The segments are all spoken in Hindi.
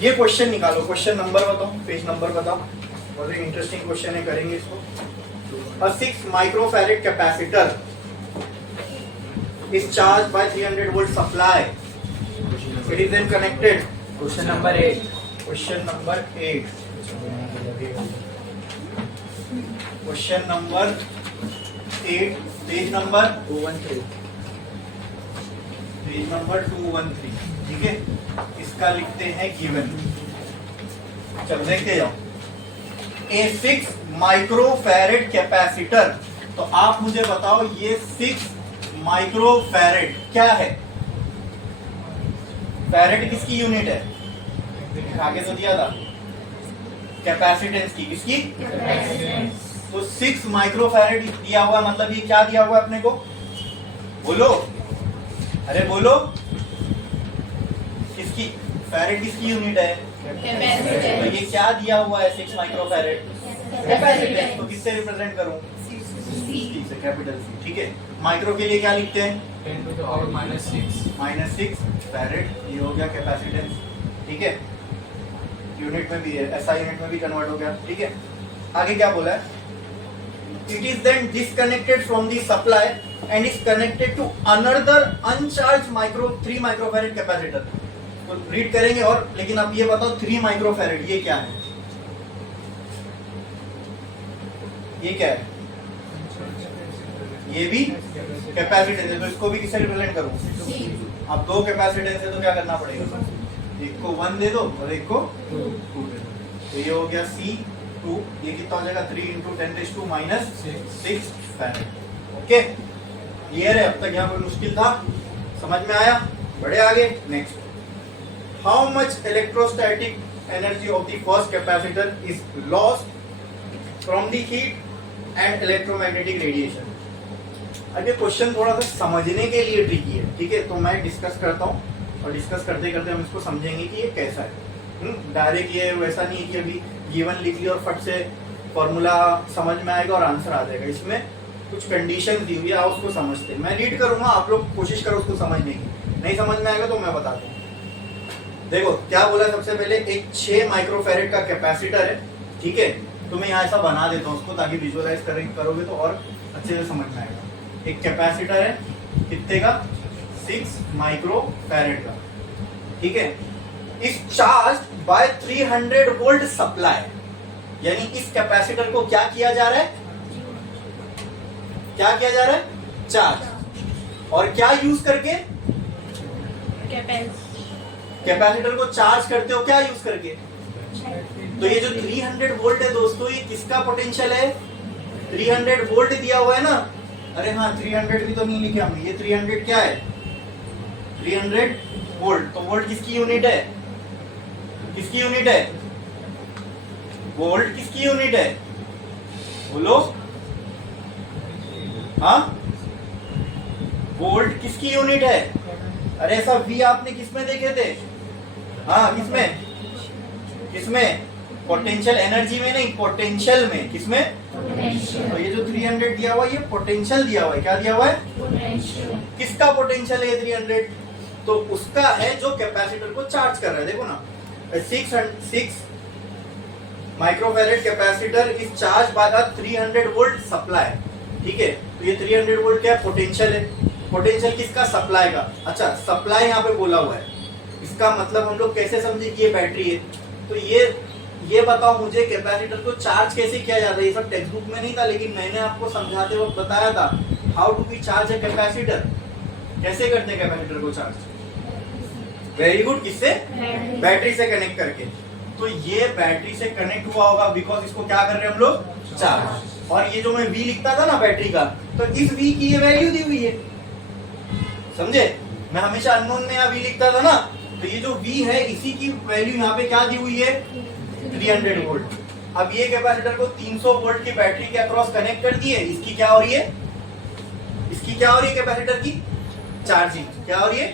ये क्वेश्चन निकालो, क्वेश्चन नंबर बताओ, पेज नंबर बताओ, बहुत इंटरेस्टिंग क्वेश्चन है, करेंगे इसको। A 6 microfarad capacitor is charged by 300 volt supply. It is then connected. Question number 8। Question number 8. Question number 8, page number 213। Page number 213, ठीक है। इसका लिखते हैं गिवन। चल देखते जाओ। A 6 माइक्रोफैरेड कैपेसिटर, तो आप मुझे बताओ ये 6 माइक्रोफैरेड क्या है? फैरेड किसकी यूनिट है? आगे तो दिया था कैपेसिटेंस की, किसकी? तो 6 माइक्रोफैरेड दिया हुआ, मतलब ये क्या दिया हुआ है अपने को? बोलो, अरे बोलो, किसकी? फैरेड किसकी यूनिट है? तो ये क्या दिया हुआ है? 6 माइक्रोफैरेड कैपेसिटेंस। तो किससे रिप्रेजेंट करूं? C से, कैपिटल C, ठीक है। माइक्रो के लिए क्या लिखते हैं? 10 to the power -6 फैरेड, ये हो गया कैपेसिटेंस, ठीक है। यूनिट में भी है, SI यूनिट में भी कन्वर्ट हो गया, ठीक है। आगे क्या बोला है? It is then disconnected from the supply and is connected to another uncharged 3 microfarad capacitor. तो रीड करेंगे और, लेकिन अब ये बताओ 3 माइक्रोफैरेड ये क्या है? ये क्या है? ये भी कैपेसिटेंस है, तो इसको भी किससे रिप्रेजेंट करूं? अब 2 कैपेसिटेंस है तो क्या करना पड़ेगा? एक को 1 दे दो और एक को 2 दे दो। तो ये हो गया C2, ये कितना हो जाएगा? 3 × 10⁻⁻6 फैरेड। ओके, क्लियर है? अब तक यहाँ कोई मुश्किल था? समझ में आया? बढ़े आगे। Next, how much electrostatic energy of the first capacitor is lost from the heat and electromagnetic radiation. अब ये क्वेश्चन थोड़ा सा समझने के लिए ट्रिकी है, ठीक है। तो मैं डिस्कस करता हूँ और डिस्कस करते करते हम इसको समझेंगे कि ये कैसा है। डायरेक्ट ये वैसा नहीं है कि अभी गिवन लिख लिया और फट से फॉर्मूला समझ में आएगा और आंसर आ जाएगा। इसमें कुछ कंडीशन दी हुई है, आप उसको समझते हैं। मैं रीड करूंगा, आप लोग कोशिश करो उसको समझने की। नहीं समझ में आएगा तो मैं बताता हूँ। देखो क्या बोला सबसे पहले, एक 6 माइक्रोफैरेड का कैपेसिटर है, ठीक है। तो मैं यहाँ ऐसा बना देता हूँ उसको, ताकि विजुअलाइज करोगे तो और अच्छे से समझ में आएगा। एक कैपेसिटर है, कितने का? 6 माइक्रोफैरेड का, ठीक है। इस चार्ज बाय 300 वोल्ट सप्लाई, यानी इस कैपेसिटर को क्या किया जा रहा है? क्या किया जा रहा है? चार्ज। और क्या यूज करके? कैपेसिटर को चार्ज करते हो क्या यूज करके? तो ये जो 300 वोल्ट है दोस्तों, ये किसका पोटेंशियल है? 300 वोल्ट दिया हुआ है ना। अरे हाँ, 300 भी तो नहीं लिखे हमने। ये 300 क्या है? 300 वोल्ट। तो वोल्ट किसकी यूनिट है? किसकी यूनिट है? वोल्ट किसकी यूनिट है? बोलो, हाँ, वोल्ट किसकी यूनिट है? अरे ऐसा V आपने किसमें देखे थे? हाँ, किसमें? किसमें? पोटेंशियल एनर्जी में नहीं, पोटेंशियल में। किसमें? तो ये जो 300 दिया हुआ है, ये पोटेंशियल दिया हुआ है। क्या दिया हुआ है? किसका पोटेंशियल है 300? तो उसका है जो कैपेसिटर को चार्ज कर रहा है। देखो ना, 6 microfarad capacitor is charge by a 300 volt supply, ठीक है। तो ये 300 वोल्ट क्या है? पोटेंशियल है। पोटेंशियल किसका? सप्लाई का। अच्छा, सप्लाई यहाँ पे बोला हुआ है, इसका मतलब हम लोग कैसे समझे कि ये बैटरी है? तो ये बताओ मुझे, कैपेसिटर को चार्ज कैसे किया जाता है? ये सब टेक्स्ट बुक में नहीं था, लेकिन मैंने आपको समझाते वक्त बताया था। How do we charge a capacitor? कैसे करते हैं कैपेसिटर को चार्ज? वेरी गुड, किससे? बैटरी से कनेक्ट करके। तो ये बैटरी से कनेक्ट हुआ होगा, बिकॉज इसको क्या कर रहे हैं हम लोग? चार्ज। और ये जो मैं V लिखता था ना बैटरी का, तो इस V की ये वैल्यू दी हुई है, समझे? मैं हमेशा अननोन में यहाँ V लिखता था ना, तो ये जो V है इसी की वैल्यू यहाँ पे क्या दी हुई है? 300 वोल्ट। अब ये कैपेसिटर को 300 वोल्ट की बैटरी के अक्रॉस कनेक्ट कर दिए। इसकी क्या हो रही है? इसकी क्या हो रही है? कैपेसिटर की चार्जिंग। क्या हो रही है?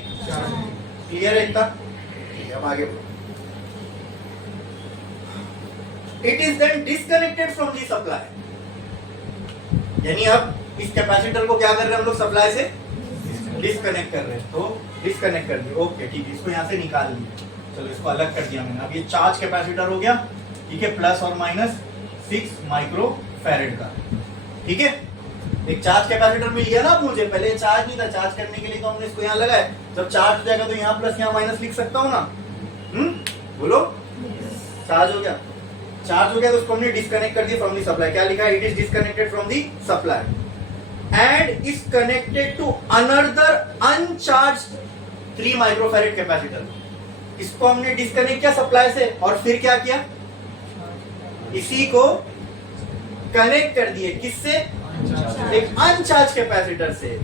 क्लियर है इतना? अब आगे बढ़ो। It is then disconnected from the supply, यानी अब इस कैपेसिटर को क्या कर रहे हैं हम लोग? सप्लाई से डिस्कनेक्ट कर रहे हैं। तो डिस्कनेक्ट कर दिए, ओके ठीक है, इसको यहाँ से निकाल दिए। चलो इसको अलग कर दिया मैंने। अब ये चार्ज कैपेसिटर हो गया, ठीक है, प्लस और माइनस 6 माइक्रो फैरेड का, ठीक है। एक चार्ज कैपेसिटर मिल गया ना अब मुझे, पहले चार्ज नहीं था, चार्ज करने के लिए तो हमने इसको यहाँ लगाया, जब चार्ज हो जाएगा तो यहाँ प्लस यहाँ माइनस लिख सकता हूँ ना। बोलो, चार्ज हो गया, चार्ज हो गया तो उसको हमने डिस्कनेक्ट कर दिया फ्रॉम द सप्लाई। क्या लिखा है? It is disconnected from the supply and is connected to another uncharged 3 microfarad capacitor. इसको हमने डिस्कनेक्ट किया सप्लाई से और फिर क्या किया? इसी को कनेक्ट कर दिए, किससे? एक अनचार्ज कैपेसिटर से।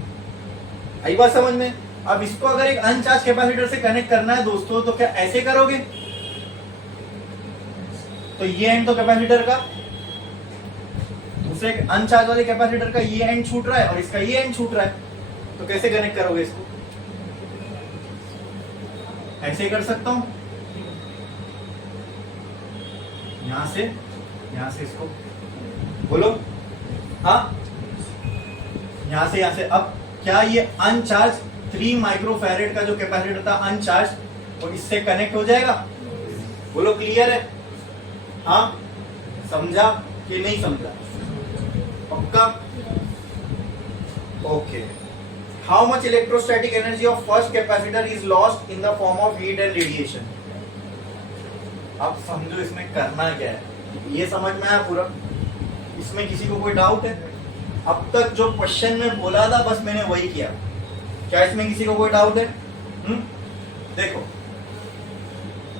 आई बात समझ में? अब इसको अगर एक अनचार्ज कैपेसिटर से कनेक्ट करना है दोस्तों, तो क्या ऐसे करोगे? तो ये एंड तो कैपेसिटर का, दूसरे अनचार्ज वाले कैपेसिटर का ये एंड छूट रहा है और इसका ये एंड छूट रहा है, तो कैसे कनेक्ट करोगे इसको? ऐसे कर सकता हूं, यहां से इसको, बोलो, हाँ, यहां से। अब क्या ये अनचार्ज 3 माइक्रोफैरेड का जो कैपेसिटर था अनचार्ज, और इससे कनेक्ट हो जाएगा? बोलो, क्लियर है? हाँ, समझा कि नहीं समझा? पक्का? Okay. How much electrostatic energy of first capacitor is lost in the form of heat and radiation? अब समझो इसमें करना क्या है, ये समझ में आया पूरा? इसमें किसी को कोई डाउट है? अब तक जो क्वेश्चन में बोला था बस मैंने वही किया, क्या इसमें किसी को कोई डाउट है? देखो,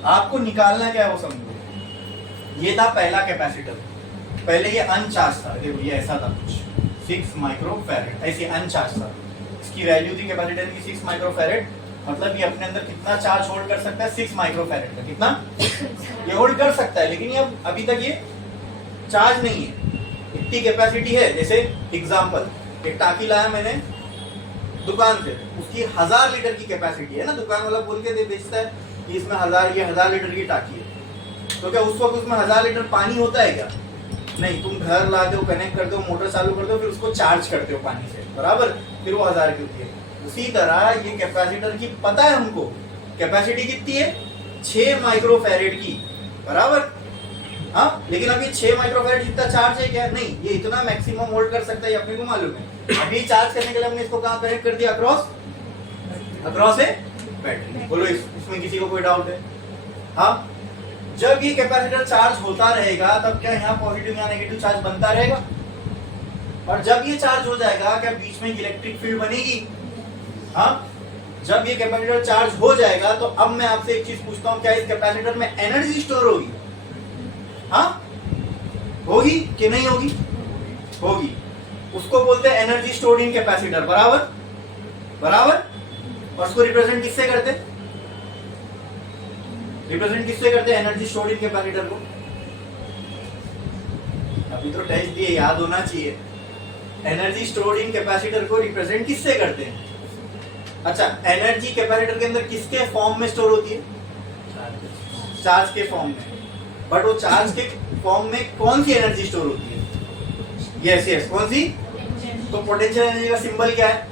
आपको निकालना क्या है वो समझो। ये था पहला कैपेसिटर, पहले ये अनचार्ज था, देखो ये ऐसा था कुछ 6 माइक्रोफैरेड, ऐसे अनचार्ज था। इसकी वैल्यू थी कैपेसिटर की 6 माइक्रोफैरेड, मतलब ये अपने अंदर कितना चार्ज होल्ड कर सकता है? 6 माइक्रोफैरेड का। कितना ये होल्ड कर सकता है, लेकिन ये अभी तक ये चार्ज नहीं है। इतनी कैपेसिटी है, जैसे एग्जांपल, एक टाकी लाया मैंने दुकान से, उसकी 1000 लीटर की कैपेसिटी है ना, दुकान वाला बोल के दे बेचता है कि इसमें 1000 लीटर की टाकी है, तो क्या उस वक्त उसमें 1000 लीटर पानी होता है क्या? नहीं, तुम घर लाते हो, कनेक्ट करते हो, मोटर चालू करते हो, फिर उसको चार्ज करते हो पानी से, बराबर, फिर वो 1000 की होती है। उसी तरह ये कैपेसिटर की पता है हमको कैपेसिटी कितनी है? 6 माइक्रोफैरेड की, बराबर। हाँ, लेकिन अब ये 6 माइक्रोफैरेड जितना चार्ज है क्या? नहीं, ये इतना मैक्सिमम होल्ड कर सकता है, अपने को मालूम है। अभी चार्ज करने के लिए हमने इसको कहां कनेक्ट कर दिया? अक्रॉस है बैटरी। बोलो, इसमें किसी को कोई डाउट है? हाँ, जब ये कैपेसिटर चार्ज होता रहेगा तब क्या यहाँ पॉजिटिव या नेगेटिव चार्ज बनता रहेगा? और जब ये चार्ज हो जाएगा क्या बीच में इलेक्ट्रिक फील्ड बनेगी? हाँ, जब ये कैपेसिटर चार्ज हो जाएगा तो अब मैं आपसे एक चीज पूछता हूँ, क्या इस कैपेसिटर में एनर्जी स्टोर होगी? हाँ, होगी कि नहीं होगी? होगी। उसको बोलते हैं एनर्जी स्टोर्ड इन कैपेसिटर, बराबर बराबर। और उसको रिप्रेजेंट किससे करते? एनर्जी स्टोर्ड इन कैपेसिटर को। अभी तो टेस्ट दिए, याद होना चाहिए। एनर्जी स्टोर्ड इन कैपेसिटर को रिप्रेजेंट किससे करते हैं? अच्छा, एनर्जी कैपेसिटर के अंदर किसके फॉर्म में स्टोर होती है? चार्ज के फॉर्म में। बट वो चार्ज के फॉर्म में कौन सी एनर्जी स्टोर होती है? यस, कौन सी? तो पोटेंशियल एनर्जी का सिंबल क्या है?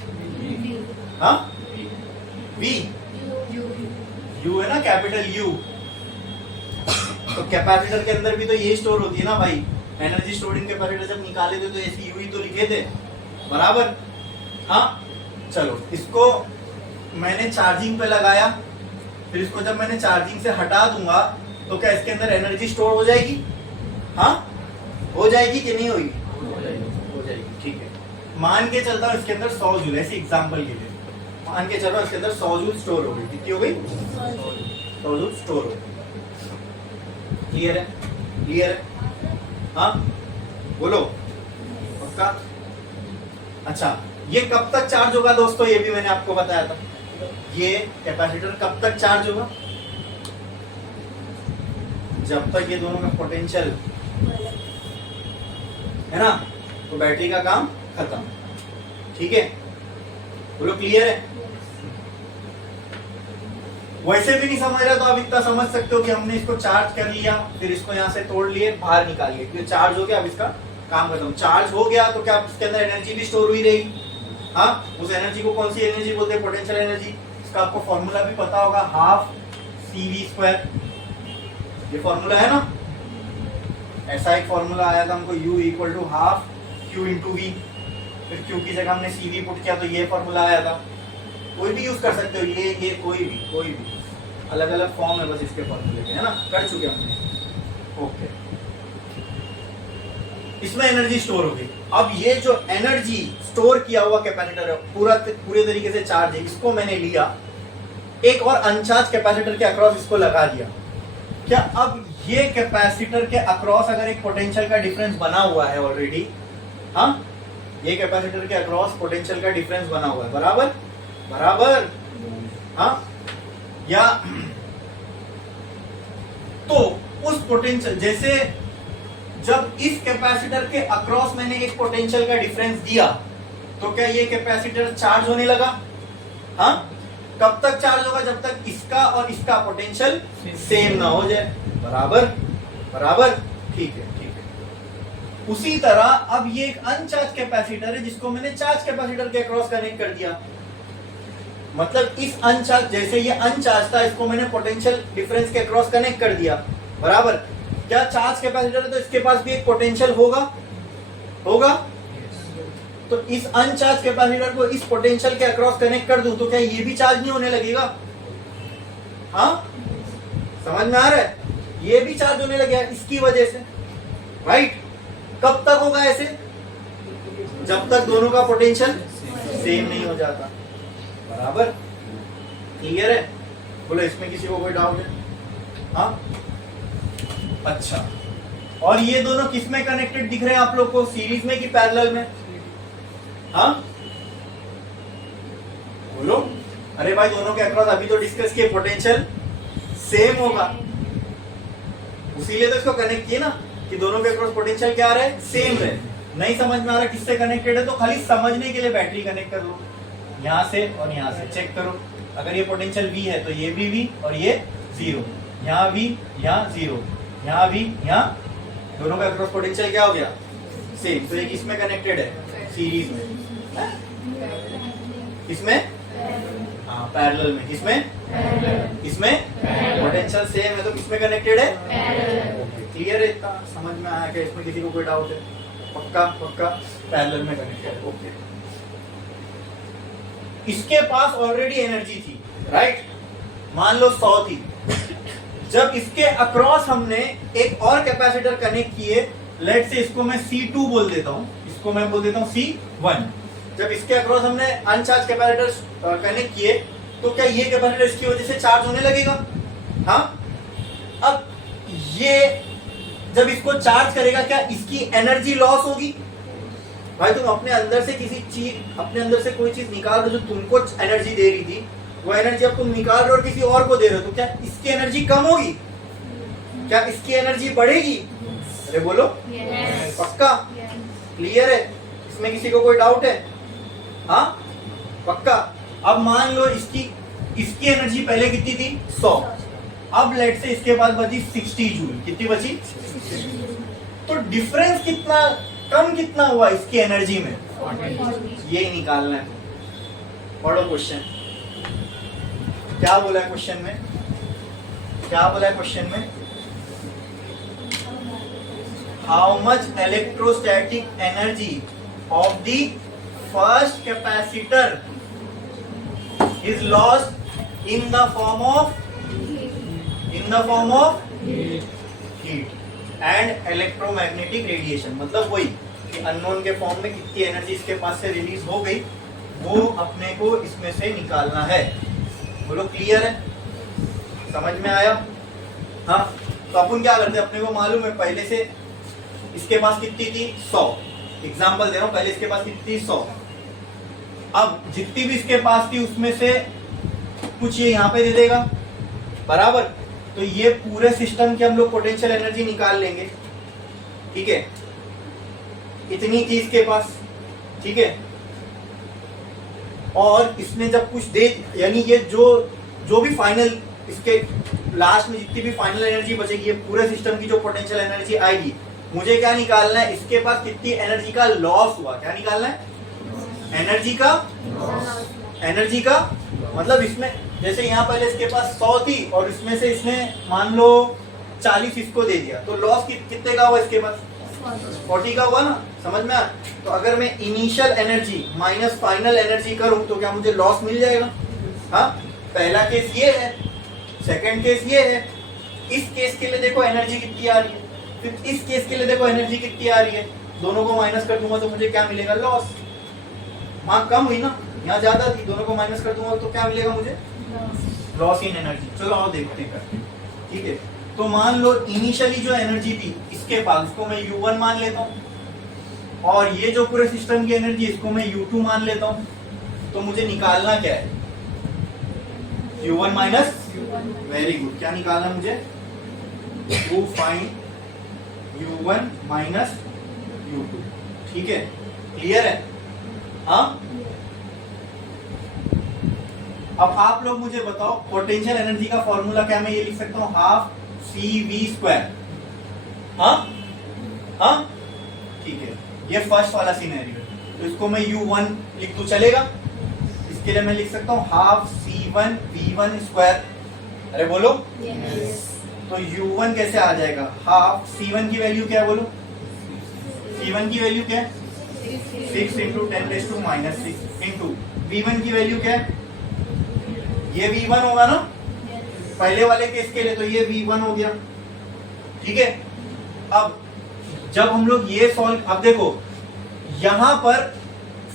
हाँ, वी, यू है ना, कैपिटल यू। तो कैपेसिटर के अंदर भी तो ये स्टोर होती है ना भाई। एनर्जी स्टोर्ड इन कैपेसिटर जब निकाले थे तो ऐसी यू ही तो लिखे थे, बराबर। हाँ, चलो इसको मैंने चार्जिंग पे लगाया, फिर इसको जब मैंने चार्जिंग से हटा दूंगा तो क्या इसके अंदर एनर्जी स्टोर हो जाएगी? हाँ, हो जाएगी कि नहीं होगी? हो जाएगी, ठीक है। मान के चलता हूँ इसके अंदर 100 जूल, ऐसे एग्जांपल के लिए मान के चल रहा हूँ इसके अंदर 100 जूल स्टोर हो गई। कितनी हो गई? 100 जूल स्टोर हो गई। क्लियर है? हाँ, बोलो, पक्का? अच्छा, ये कब तक चार्ज होगा दोस्तों? ये भी मैंने आपको बताया था। ये कैपेसिटर कब तक चार्ज होगा? जब तक ये दोनों में पोटेंशियल है ना, तो बैटरी का काम खत्म। ठीक है, बोलो, क्लियर है? वैसे भी नहीं समझ रहा तो आप इतना समझ सकते हो कि हमने इसको चार्ज कर लिया, फिर इसको यहाँ से तोड़ लिए, बाहर निकाल लिया, क्योंकि चार्ज हो गया, अब इसका काम खत्म। चार्ज हो गया तो क्या इसके अंदर एनर्जी भी स्टोर हुई रही? हाँ, उस एनर्जी को कौन सी एनर्जी बोलते हैं? Potential energy. इसका आपको फॉर्मूला भी पता होगा, 12 CV²। ये फॉर्मूला है ना, ऐसा एक फॉर्मूला आया था हमको, U = ½ Q × V। फिर Q की जगह हमने CV पुट किया तो ये फॉर्मूला आया था। कोई भी यूज कर सकते हो, ये कोई भी अलग अलग फॉर्म है बस इसके फॉर्मूले के, है ना, कर चुके हमने। ओके, इसमें एनर्जी स्टोर होगी। अब ये जो एनर्जी स्टोर किया हुआ कैपेसिटर है पूरे तरीके से चार्ज है, इसको मैंने लिया, एक और अनचार्ज कैपेसिटर के अक्रॉस इसको लगा दिया। क्या अब ये कैपेसिटर के अक्रॉस अगर एक पोटेंशियल का डिफरेंस बना हुआ है ऑलरेडी, हाँ, ये कैपेसिटर के अक्रॉस पोटेंशियल का डिफरेंस बना हुआ है, बराबर, हाँ, या तो उस पोटेंशियल, जैसे जब इस कैपेसिटर के अक्रॉस मैंने एक पोटेंशियल का डिफरेंस दिया तो क्या ये कैपेसिटर चार्ज होने लगा? हाँ, कब तक चार्ज होगा? जब तक इसका और इसका पोटेंशियल सेम ना हो जाए। बराबर, ठीक है। उसी तरह अब ये एक अनचार्ज कैपेसिटर है जिसको मैंने चार्ज कैपेसिटर के अक्रॉस कनेक्ट कर दिया। मतलब इस अनचार्ज, जैसे ये अनचार्ज था, इसको मैंने पोटेंशियल डिफरेंस के अक्रॉस कनेक्ट कर दिया, बराबर। क्या चार्ज कैपेसिटर है तो इसके पास भी एक पोटेंशियल होगा। तो इस अनचार्ज कैपेसिटर को इस पोटेंशियल के अक्रॉस कनेक्ट कर दूं तो क्या ये भी चार्ज नहीं होने लगेगा? हाँ, समझ में आ रहा है? ये भी चार्ज होने लगेगा इसकी वजह से, राइट। कब तक होगा ऐसे? जब तक दोनों का पोटेंशियल सेम नहीं हो जाता, बराबर। क्लियर है? बोलो, इसमें किसी को कोई डाउट है? हाँ, अच्छा। और ये दोनों किस में कनेक्टेड दिख रहे हैं आप लोग को, सीरीज में कि पैरेलल में? हाँ, बोलो। अरे भाई, दोनों के अक्रॉस अभी तो डिस्कस किए, पोटेंशियल सेम होगा, उसीलिए तो इसको कनेक्ट किए ना, कि दोनों के अक्रॉस पोटेंशियल क्या रहे? सेम रहे। नहीं समझ में आ रहा किससे कनेक्टेड है तो खाली समझने के लिए बैटरी कनेक्ट कर लो, यहां से और यहां से चेक करो। अगर ये पोटेंशियल V है तो ये भी V और ये 0, यहाँ V, यहाँ 0, यहाँ V, यहाँ, दोनों का अक्रॉस पोटेंशियल क्या हो गया? सेम। तो एक इसमें कनेक्टेड है सीरीज में, इसमें, हाँ, पैरेलल में। किसमें? इसमें पोटेंशियल सेम है तो किसमें कनेक्टेड है? क्लियर है? इतना समझ में आया क्या? इसमें किसी को कोई डाउट है? पक्का पैरेलल में कनेक्टेड है। ओके, इसके पास ऑलरेडी एनर्जी थी, राइट, मान लो 100 थी। जब इसके अक्रॉस हमने एक और कैपेसिटर कनेक्ट किए, लेट से इसको मैं C2 बोल देता हूं, इसको मैं बोल देता हूं C1। जब इसके अक्रॉस हमने अनचार्ज कैपेसिटर कनेक्ट किए तो क्या ये कैपेसिटर इसकी वजह से चार्ज होने लगेगा? हाँ, अब ये जब इसको चार्ज करेगा क्या इसकी एनर्जी लॉस होगी? भाई, तुम अपने अंदर से कोई चीज निकाल रहे हो जो तुमको एनर्जी दे रही थी, वो एनर्जी अब तुम निकाल रहे हो और किसी और को दे रहे हो, तो क्या इसकी एनर्जी कम होगी? क्या इसकी एनर्जी बढ़ेगी? अरे बोलो, पक्का? क्लियर है? इसमें किसी को कोई डाउट है? हाँ, पक्का। अब मान लो इसकी एनर्जी पहले कितनी थी? 100। अब लेट से इसके पास बची 60 जूल। कितनी बची? तो डिफरेंस कितना हुआ इसकी एनर्जी में? ये निकालना है। पढ़ो क्वेश्चन, क्या बोला है क्वेश्चन में? How much electrostatic energy of the first capacitor is lost in the form of heat and electromagnetic radiation। मतलब वही कि अननोन के फॉर्म में कितनी एनर्जी इसके पास से रिलीज हो गई, वो अपने को इसमें से निकालना है। बोलो, क्लियर है? समझ में आया? हाँ, तो अपन क्या करते हैं, अपने को मालूम है पहले से इसके पास कितनी थी? 100। एग्जाम्पल दे रहा हूं, पहले इसके पास कितनी थी? 100। अब जितनी भी इसके पास थी उसमें से कुछ ये यहाँ पे दे देगा, बराबर। तो ये पूरे सिस्टम की हम लोग पोटेंशियल एनर्जी निकाल लेंगे, ठीक है? इतनी थी इसके पास, ठीक है? और इसने जब कुछ दे, यानी ये जो भी फाइनल, इसके लास्ट में जितनी भी फाइनल एनर्जी बचेगी, ये पूरे सिस्टम की जो पोटेंशियल एनर्जी आएगी, मुझे क्या निकालना है? इसके पास कितनी एनर्जी का लॉस हुआ। क्या निकालना है? एनर्जी का मतलब इसमें जैसे यहाँ पहले इसके पास 100 थी और इसमें से इसने मान लो 40 इसको दे दिया, तो लॉस कितने का हुआ इसके पास? 40 का हुआ ना, समझ में आया? तो अगर मैं initial energy minus final energy करूं तो क्या मुझे लॉस मिल जाएगा? हाँ, पहला केस ये है, सेकंड केस ये है। इस केस के लिए देखो एनर्जी कितनी आ रही है, फिर इस केस के लिए देखो एनर्जी कितनी आ रही है, दोनों को माइनस कर दूंगा तो मुझे क्या मिलेगा? लॉस। वहां कम हुई ना, यहाँ ज्यादा थी, दोनों को माइनस कर दूंगा तो क्या मिलेगा मुझे? Loss in energy. चलो आओ देखते हैं, ठीक है। तो मान लो इनिशियली जो एनर्जी थी इसके पास, उसको मैं U1 मान लेता हूँ, और ये जो पूरे सिस्टम की एनर्जी इसको मैं U2 मान लेता हूँ। तो मुझे निकालना क्या है? U1 माइनस, वेरी गुड, क्या निकालना मुझे? To find U1 minus U2, ठीक है, क्लियर है? हाँ, अब आप लोग मुझे बताओ पोटेंशियल एनर्जी का फॉर्मूला क्या? मैं ये लिख सकता हूँ हाफ CV²। हाँ हाँ, ठीक है, ये फर्स्ट वाला सिनेरियो है, तो इसको मैं U1 लिख दूं, चलेगा? इसके लिए मैं लिख सकता हूँ हाफ C1 V1²। अरे बोलो Yes. तो U1 कैसे आ जाएगा? हाफ C1 की वैल्यू क्या है बोलो? C1 की वैल्यू क्या है? 6 इंटू 10⁻⁻6 इंटू V1 की वैल्यू क्या है? ये V1 होगा ना पहले वाले केस के लिए, तो ये V1 हो गया, ठीक है। अब जब हम लोग ये सॉल्व, अब देखो यहां पर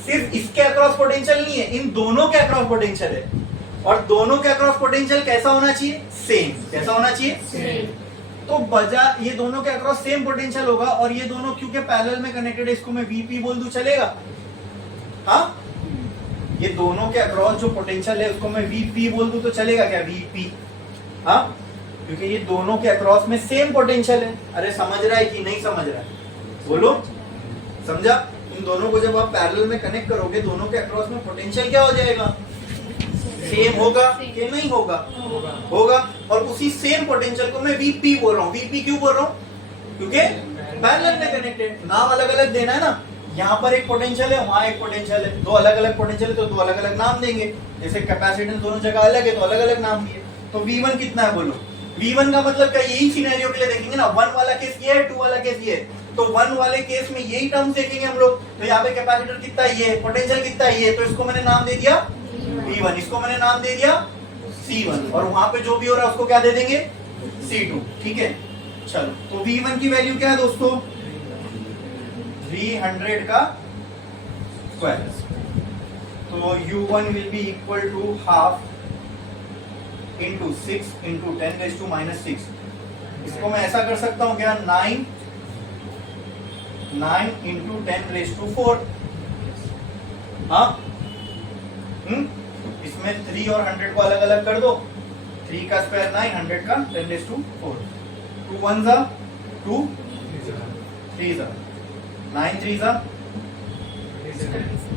सिर्फ इसके अक्रॉस पोटेंशियल नहीं है, इन दोनों के अक्रॉस पोटेंशियल है, और दोनों के अक्रॉस पोटेंशियल कैसा होना चाहिए? सेम। कैसा होना चाहिए? Same. तो बजा ये दोनों के अक्रॉस सेम पोटेंशियल होगा, और ये दोनों क्योंकि पैरेलल में कनेक्टेड है, इसको मैं VP बोल दूं, चलेगा? हाँ, ये दोनों के अक्रॉस जो पोटेंशियल है उसको मैं VP बोल दूं तो चलेगा क्या? VP। हाँ, क्योंकि ये दोनों के अक्रॉस में सेम पोटेंशियल है। अरे समझ रहा है कि नहीं समझ रहा है? बोलो, समझा? इन दोनों को जब आप पैरेलल में कनेक्ट करोगे, दोनों के अक्रॉस में पोटेंशियल क्या हो जाएगा? सेम होगा कि नहीं होगा? होगा। और उसी सेम पोटेंशियल को मैं VP बोल रहा हूँ। VP क्यों बोल रहा हूँ? क्योंकि पैरेलल में कनेक्टेड। नाम अलग अलग देना है ना, यहाँ पर एक पोटेंशियल है, वहां एक पोटेंशियल है, दो अलग अलग पोटेंशियल है तो दो अलग अलग नाम देंगे। जैसे कैपेसिटेंस दोनों जगह अलग है तो अलग अलग नाम दिए। तो V1 कितना है बोलो? V1 का मतलब क्या? यही सिनेरियो के लिए देखेंगे ना, 1 वाला केस ये है, 2 वाला केस ये है, तो 1 वाले केस में यही टर्म्स देखेंगे हम लोग। तो यहाँ पे कैपेसिटर कितना है? ये। पोटेंशियल कितना है? ये। तो इसको मैंने नाम दे दिया V1, इसको मैंने नाम दे दिया C1, और वहां पे जो भी हो रहा है उसको क्या दे देंगे? C2, ठीक है। चलो, तो V1 की वैल्यू क्या है दोस्तों? 300 का स्क्वायर। तो U1 will be equal to half into 6 into 10⁻⁻6। इसको मैं ऐसा कर सकता हूं क्या? 9 इंटू 10⁻⁴। हाँ, इसमें 3 और 100 को अलग अलग कर दो। 3 का स्क्वायर 9, 100 का 10⁻⁴। 2 1 जा 2, 3 जा 9, 3 जा,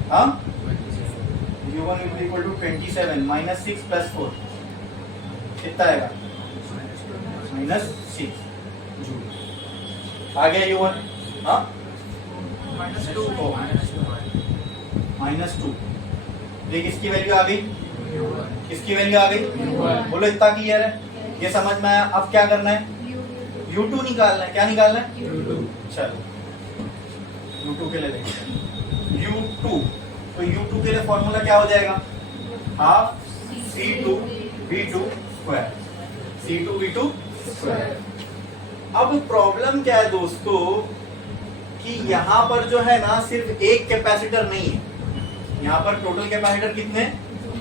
हाँ, U1 will be equal to 27 minus 6 plus 4 कितना आएगा? -6 जूल। आ गया U1, हाँ, -2। देख इसकी वैल्यू आ गई, इसकी वैल्यू आ गई। बोलो इतना क्लियर है? ये समझ में आया? अब क्या करना है? U2 निकालना है। क्या निकालना है? चलो U2 के लिए देखते हैं। U2, तो U2 के लिए फॉर्मूला क्या हो जाएगा? Half C2 V2 square. C2 V2 square. अब प्रॉब्लम क्या है दोस्तों कि यहाँ पर जो है ना सिर्फ एक कैपेसिटर नहीं है, यहाँ पर टोटल कैपेसिटर कितने?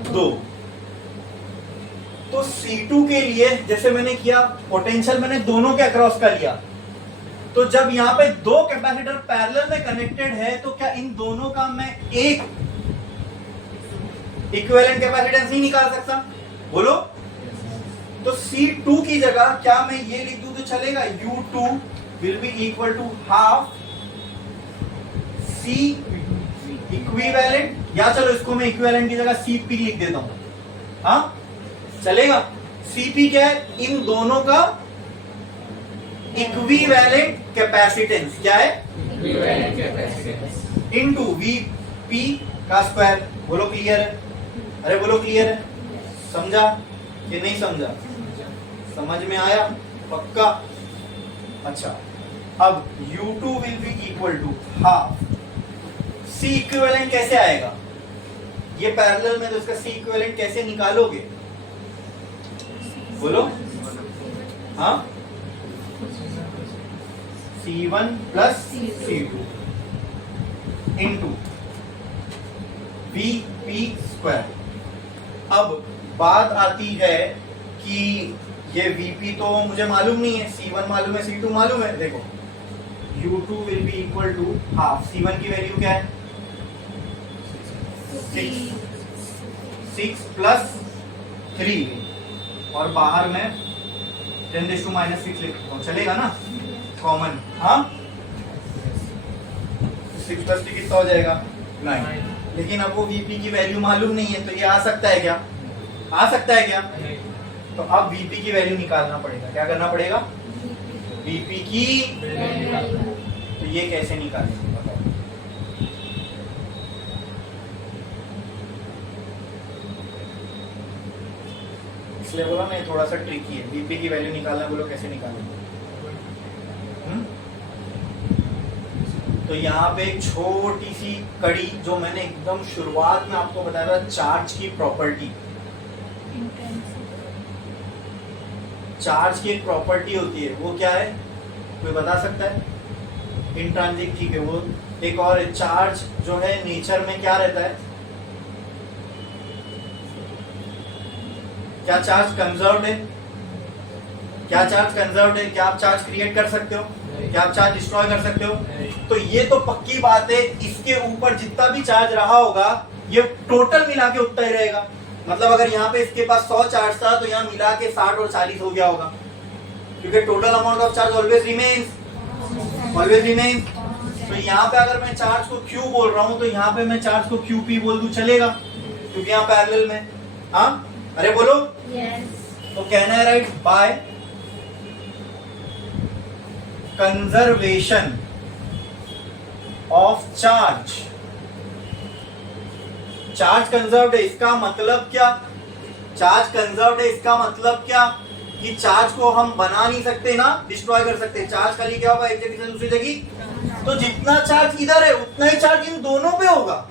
2। तो C2 के लिए जैसे मैंने किया, पोटेंशियल मैंने दोनों के अक्रॉस का लिया, तो जब यहाँ पे दो कैपेसिटर पैरेलल में कनेक्टेड है तो क्या इन दोनों का मैं एक इक्विवेलेंट कैपेसिटेंस नहीं निकाल सकता? बोलो। तो C2 की जगह क्या मैं ये लिख दूं तो चलेगा? U2 will be equal to half C equivalent, या चलो इसको मैं इक्विवेलेंट की जगह CP लिख देता हूं। हाँ, चलेगा? CP क्या है? इन दोनों का इक्विवेलेंट कैपेसिटेंस। क्या है? इक्विवेलेंट कैपेसिटेंस इनटू VP का स्क्वायर। बोलो क्लियर है? अरे बोलो क्लियर है? समझा कि नहीं समझा? समझ में आया? पक्का? अच्छा, अब U2 will be equal to half C equivalent कैसे आएगा? ये पैरेलल में तो इसका C इक्विवेलेंट कैसे निकालोगे? बोलो। हाँ, C1 plus C2 into VP square. अब बात आती है कि ये VP तो मुझे मालूम नहीं है, C1 मालूम है, C2 मालूम है। देखो U2 will be equal to half, C1 की वैल्यू क्या है? 6 प्लस 3 और बाहर में 10⁻⁶ लिखता हूँ, चलेगा ना? कॉमन। हाँ, 6 प्लस 3 कितना हो जाएगा? 9। लेकिन अब वो VP की वैल्यू मालूम नहीं है, तो ये आ सकता है क्या? आ सकता है क्या? तो अब VP की वैल्यू निकालना पड़ेगा। क्या करना पड़ेगा? VP की। तो ये कैसे निकालेंगे बताओ? इसलिए बोला मैं थोड़ा सा ट्रिकी है। VP की वैल्यू निकालना बोलो कैसे निकालेंगे? तो यहाँ पे एक छोटी सी कड़ी जो मैंने एकदम शुरुआत में आपको बताया था, चार्ज की प्रॉपर्टी। चार्ज की एक प्रॉपर्टी होती है, वो क्या है? कोई बता सकता है? इंट्रांजिक, ठीक है। वो एक और चार्ज जो है नेचर में क्या रहता है? क्या चार्ज कंजर्व्ड है? क्या चार्ज कंजर्व्ड है? क्या आप चार्ज क्रिएट कर सकते हो? क्या आप चार्ज डिस्ट्रॉय कर सकते हो? तो ये तो पक्की बात है, इसके ऊपर जितना भी चार्ज रहा होगा ये टोटल मिला के उतना ही रहेगा। मतलब अगर यहाँ पे इसके पास 100 चार्ज था तो यहाँ मिला के 60 और 40 हो गया होगा, क्योंकि total amount of charge always remains. तो यहाँ पे अगर मैं चार्ज को Q बोल रहा हूँ तो यहाँ पे मैं चार्ज को QP बोल दूं, चलेगा? क्योंकि यहाँ पैरेलल में। हाँ, अरे बोलो। तो कहना है right, by conservation of charge. Charge conserved है, इसका मतलब क्या? चार्ज कंजर्व्ड है, इसका मतलब क्या? कि चार्ज को हम बना नहीं सकते ना डिस्ट्रॉय कर सकते। चार्ज खाली क्या होगा? एक जगह से दूसरी जगह। तो जितना चार्ज इधर है उतना ही चार्ज इन दोनों पे होगा।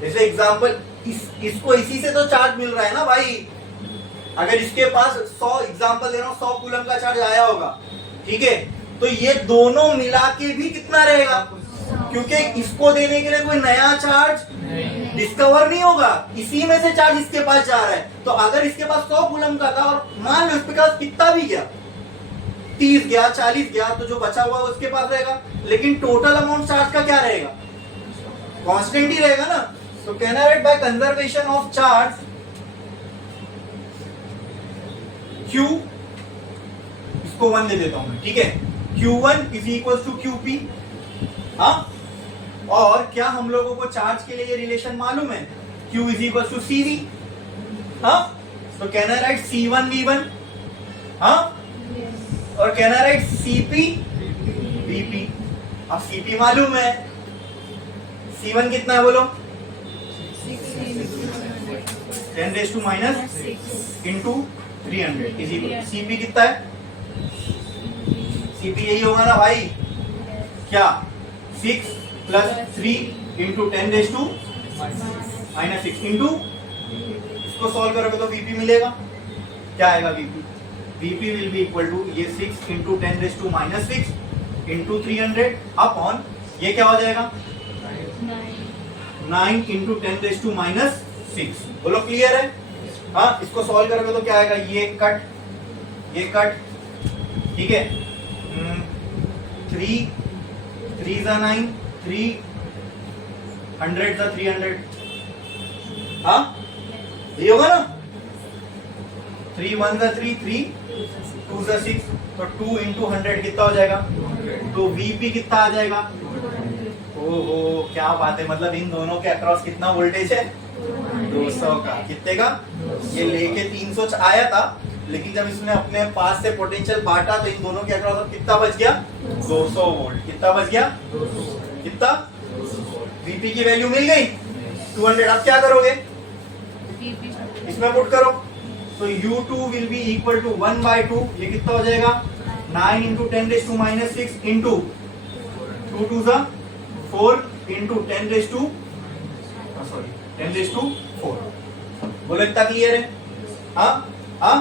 जैसे एग्जांपल, इसको इसी से तो चार्ज मिल रहा है ना भाई। अगर इसके पास 100, एग्जांपल दे रहा हूं, 100 कूलम का चार्ज आया होगा, ठीक है? तो ये दोनों मिला के भी कितना रहेगा? क्योंकि इसको देने के लिए कोई नया चार्ज डिस्कवर नहीं होगा, इसी में से चार्ज इसके पास जा रहा है। तो अगर इसके पास 100 कूलम का था और मान लो इसके पास कितना भी गया, 30 गया, 40 गया, तो जो बचा हुआ उसके पास रहेगा। लेकिन टोटल अमाउंट चार्ज का क्या रहेगा? कांस्टेंट ही रहेगा ना। तो कहना है by conservation of charge Q, इसको 1 दे देता हूं मैं, ठीक है? Q1 is equal to QP। हाँ, और क्या हम लोगों को चार्ज के लिए ये रिलेशन मालूम है? Q is equal to CV। हाँ, तो कहना है राइट C1 V1। हाँ, और कहना है राइट CP VP। अब CP मालूम है, C1 कितना है बोलो? 10⁻⁶ इंटू 300 इज इक्वल CP कितना है? CP यही होगा ना भाई, क्या? 6 प्लस 3 इंटू 10⁻⁻⁶ इंटू, इसको सॉल्व करोगे तो VP मिलेगा। क्या आएगा VP? VP will be equal to ये 6 इंटू 10⁻⁶ इंटू 300 अपॉन ये क्या हो जाएगा? 9 इंटू 10⁻⁻⁶। बोलो क्लियर है? हाँ, इसको सॉल्व करोगे तो क्या आएगा? ये कट, ठीक है? 3 जा 9, 300 जा 300। हाँ, ये होगा ना? 3 1 जा 3, 3 2 जा 6, तो 2 इंटू 100 कितना हो जाएगा? तो VP कितना आ जाएगा? ओहो, क्या बात है। मतलब इन दोनों के अक्रॉस कितना वोल्टेज है? 200 का। कितने का? ये लेके 300 आया था, लेकिन जब इसने अपने पास से पोटेंशियल बांटा तो इन दोनों के अक्रॉस कितना बच गया? 200 वोल्ट। कितना बच गया? कितना? VP की वैल्यू मिल गई 200। अब क्या करोगे? इसमें पुट करो, तो U2 will be equal to 1/2, ये कितना हो जाएगा 9 इंटू 10⁻6 इंटू 2 2 सा 4 इंटू 10⁻4। बोलो इतना क्लियर है? हाँ हाँ,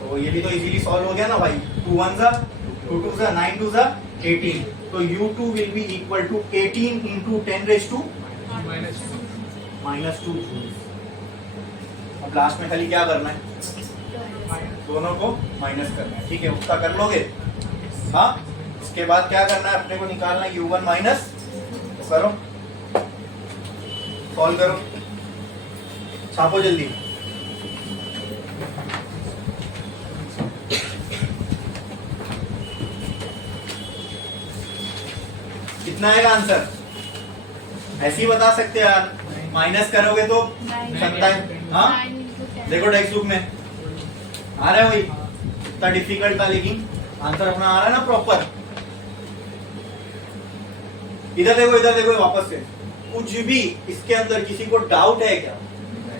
तो ये भी तो इजीली सॉल्व हो गया ना भाई। 2 1 सा 2 2 सा 9 2 सा 18, तो U2 will be equal to 18 into 10⁻2 joule. अब लास्ट में खाली क्या करना है, दोनों को माइनस करना है, ठीक है? उतना कर लोगे? हाँ, इसके बाद क्या करना है, अपने को निकालना है U1 माइनस, तो करो, सॉल्व करो, छापो जल्दी। कितना आएगा आंसर? ऐसे ही बता सकते हैं यार, माइनस करोगे तो 27। हाँ देखो टेक्स्ट बुक में आ रहा है वही, इतना डिफिकल्ट था लेकिन आंसर अपना आ रहा है ना प्रॉपर। इधर देखो वापस से, कुछ भी इसके अंदर किसी को डाउट है क्या?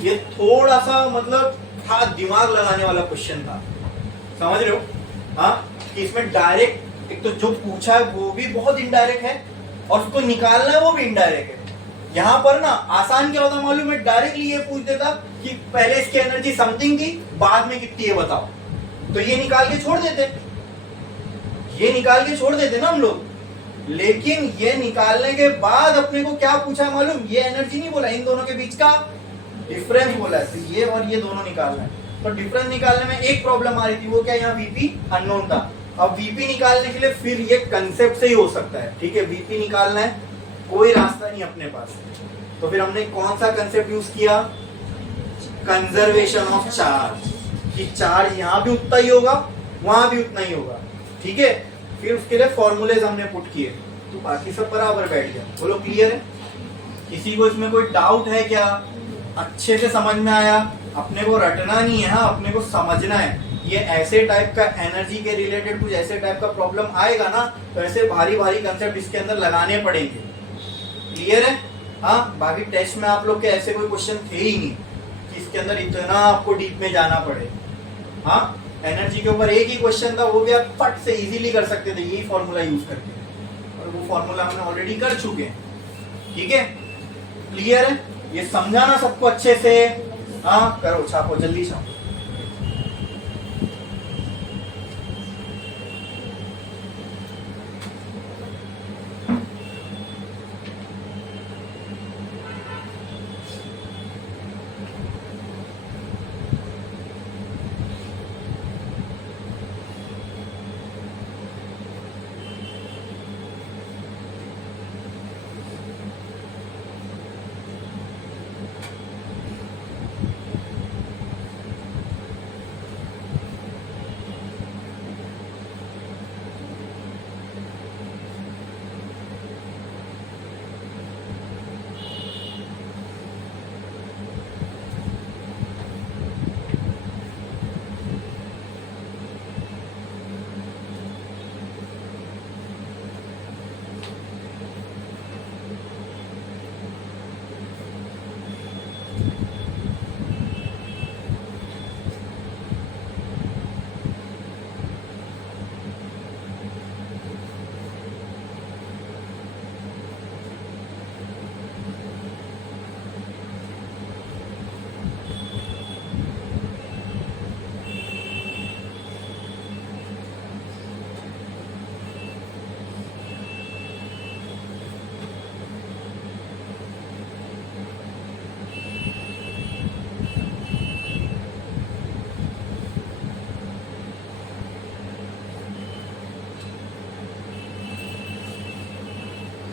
ये थोड़ा सा मतलब था, दिमाग लगाने वाला क्वेश्चन था, समझ रहे हो? हाँ, कि इसमें डायरेक्ट, एक तो जो पूछा है वो भी बहुत इनडायरेक्ट है और उसको निकालना है वो भी इनडायरेक्ट है। यहाँ पर ना आसान क्या होता मालूम है, डायरेक्टली ये पूछ देता कि पहले इसकी एनर्जी समथिंग थी, बाद में कितनी है बताओ, तो ये निकाल के छोड़ देते ना हम लोग। लेकिन ये निकालने के बाद अपने को क्या पूछा मालूम, ये एनर्जी नहीं बोला, इन दोनों के बीच का डिफरेंस बोला है, तो ये और ये दोनों निकालना है। तो डिफरेंस निकालने में एक प्रॉब्लम आ रही थी, वो क्या, यहाँ वीपी अननोन था। अब वीपी निकालने के लिए फिर ये कंसेप्ट से ही हो सकता है, ठीक है? वीपी निकालना है, कोई रास्ता नहीं अपने पास, तो फिर हमने कौन सा कंसेप्ट यूज किया, कंजर्वेशन ऑफ चार्ज, कि चार्ज यहाँ भी उतना ही होगा, वहां भी उतना ही होगा, ठीक है? फिर उसके लिए फॉर्मूलेज हमने पुट किए, तो बाकी सब बराबर बैठ गया। बोलो क्लियर है? किसी को इसमें कोई डाउट है क्या? अच्छे से समझ में आया? अपने को रटना नहीं है, हाँ अपने को समझना है। ये ऐसे टाइप का एनर्जी के रिलेटेड कुछ ऐसे टाइप का प्रॉब्लम आएगा ना, तो ऐसे भारी भारी कंसेप्ट इसके अंदर लगाने पड़ेंगे। क्लियर है? हाँ, बाकी टेस्ट में आप लोग के ऐसे कोई क्वेश्चन थे ही नहीं कि इसके अंदर इतना आपको डीप में जाना पड़े। हाँ, एनर्जी के ऊपर एक ही क्वेश्चन था, वो भी आप फट से इजीली कर सकते थे यही फॉर्मूला यूज करके, और वो फॉर्मूला हमने ऑलरेडी कर चुके हैं, ठीक है? क्लियर है? ये समझाना सबको अच्छे से। हाँ करो, छापो जल्दी छापो।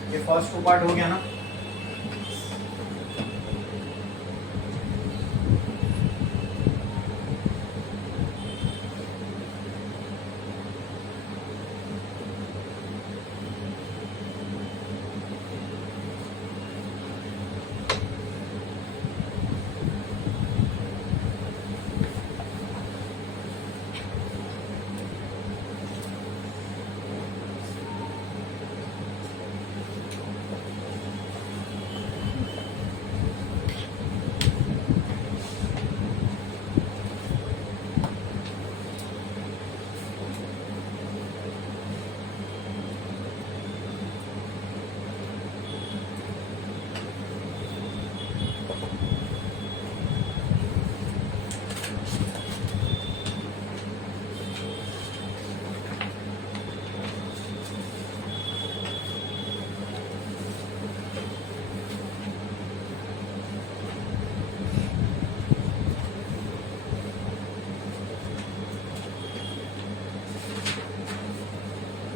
ये फर्स्ट टू पार्ट हो गया ना?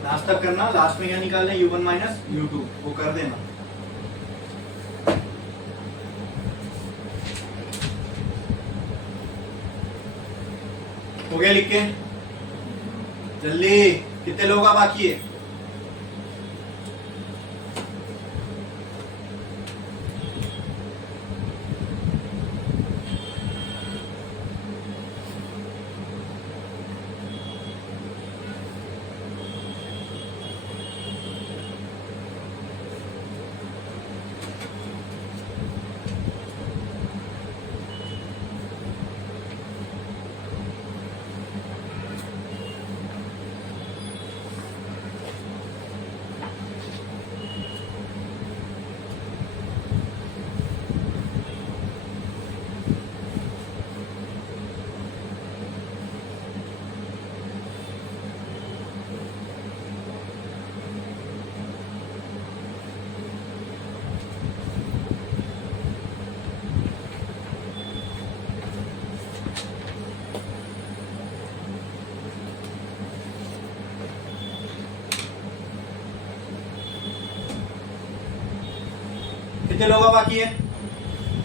लास्ट तक करना, लास्ट में क्या निकालना है u1 माइनस u2, वो कर देना। हो गया लिख के? जल्दी, कितने लोगों का बाकी है? कितने लोगों का बाकी है?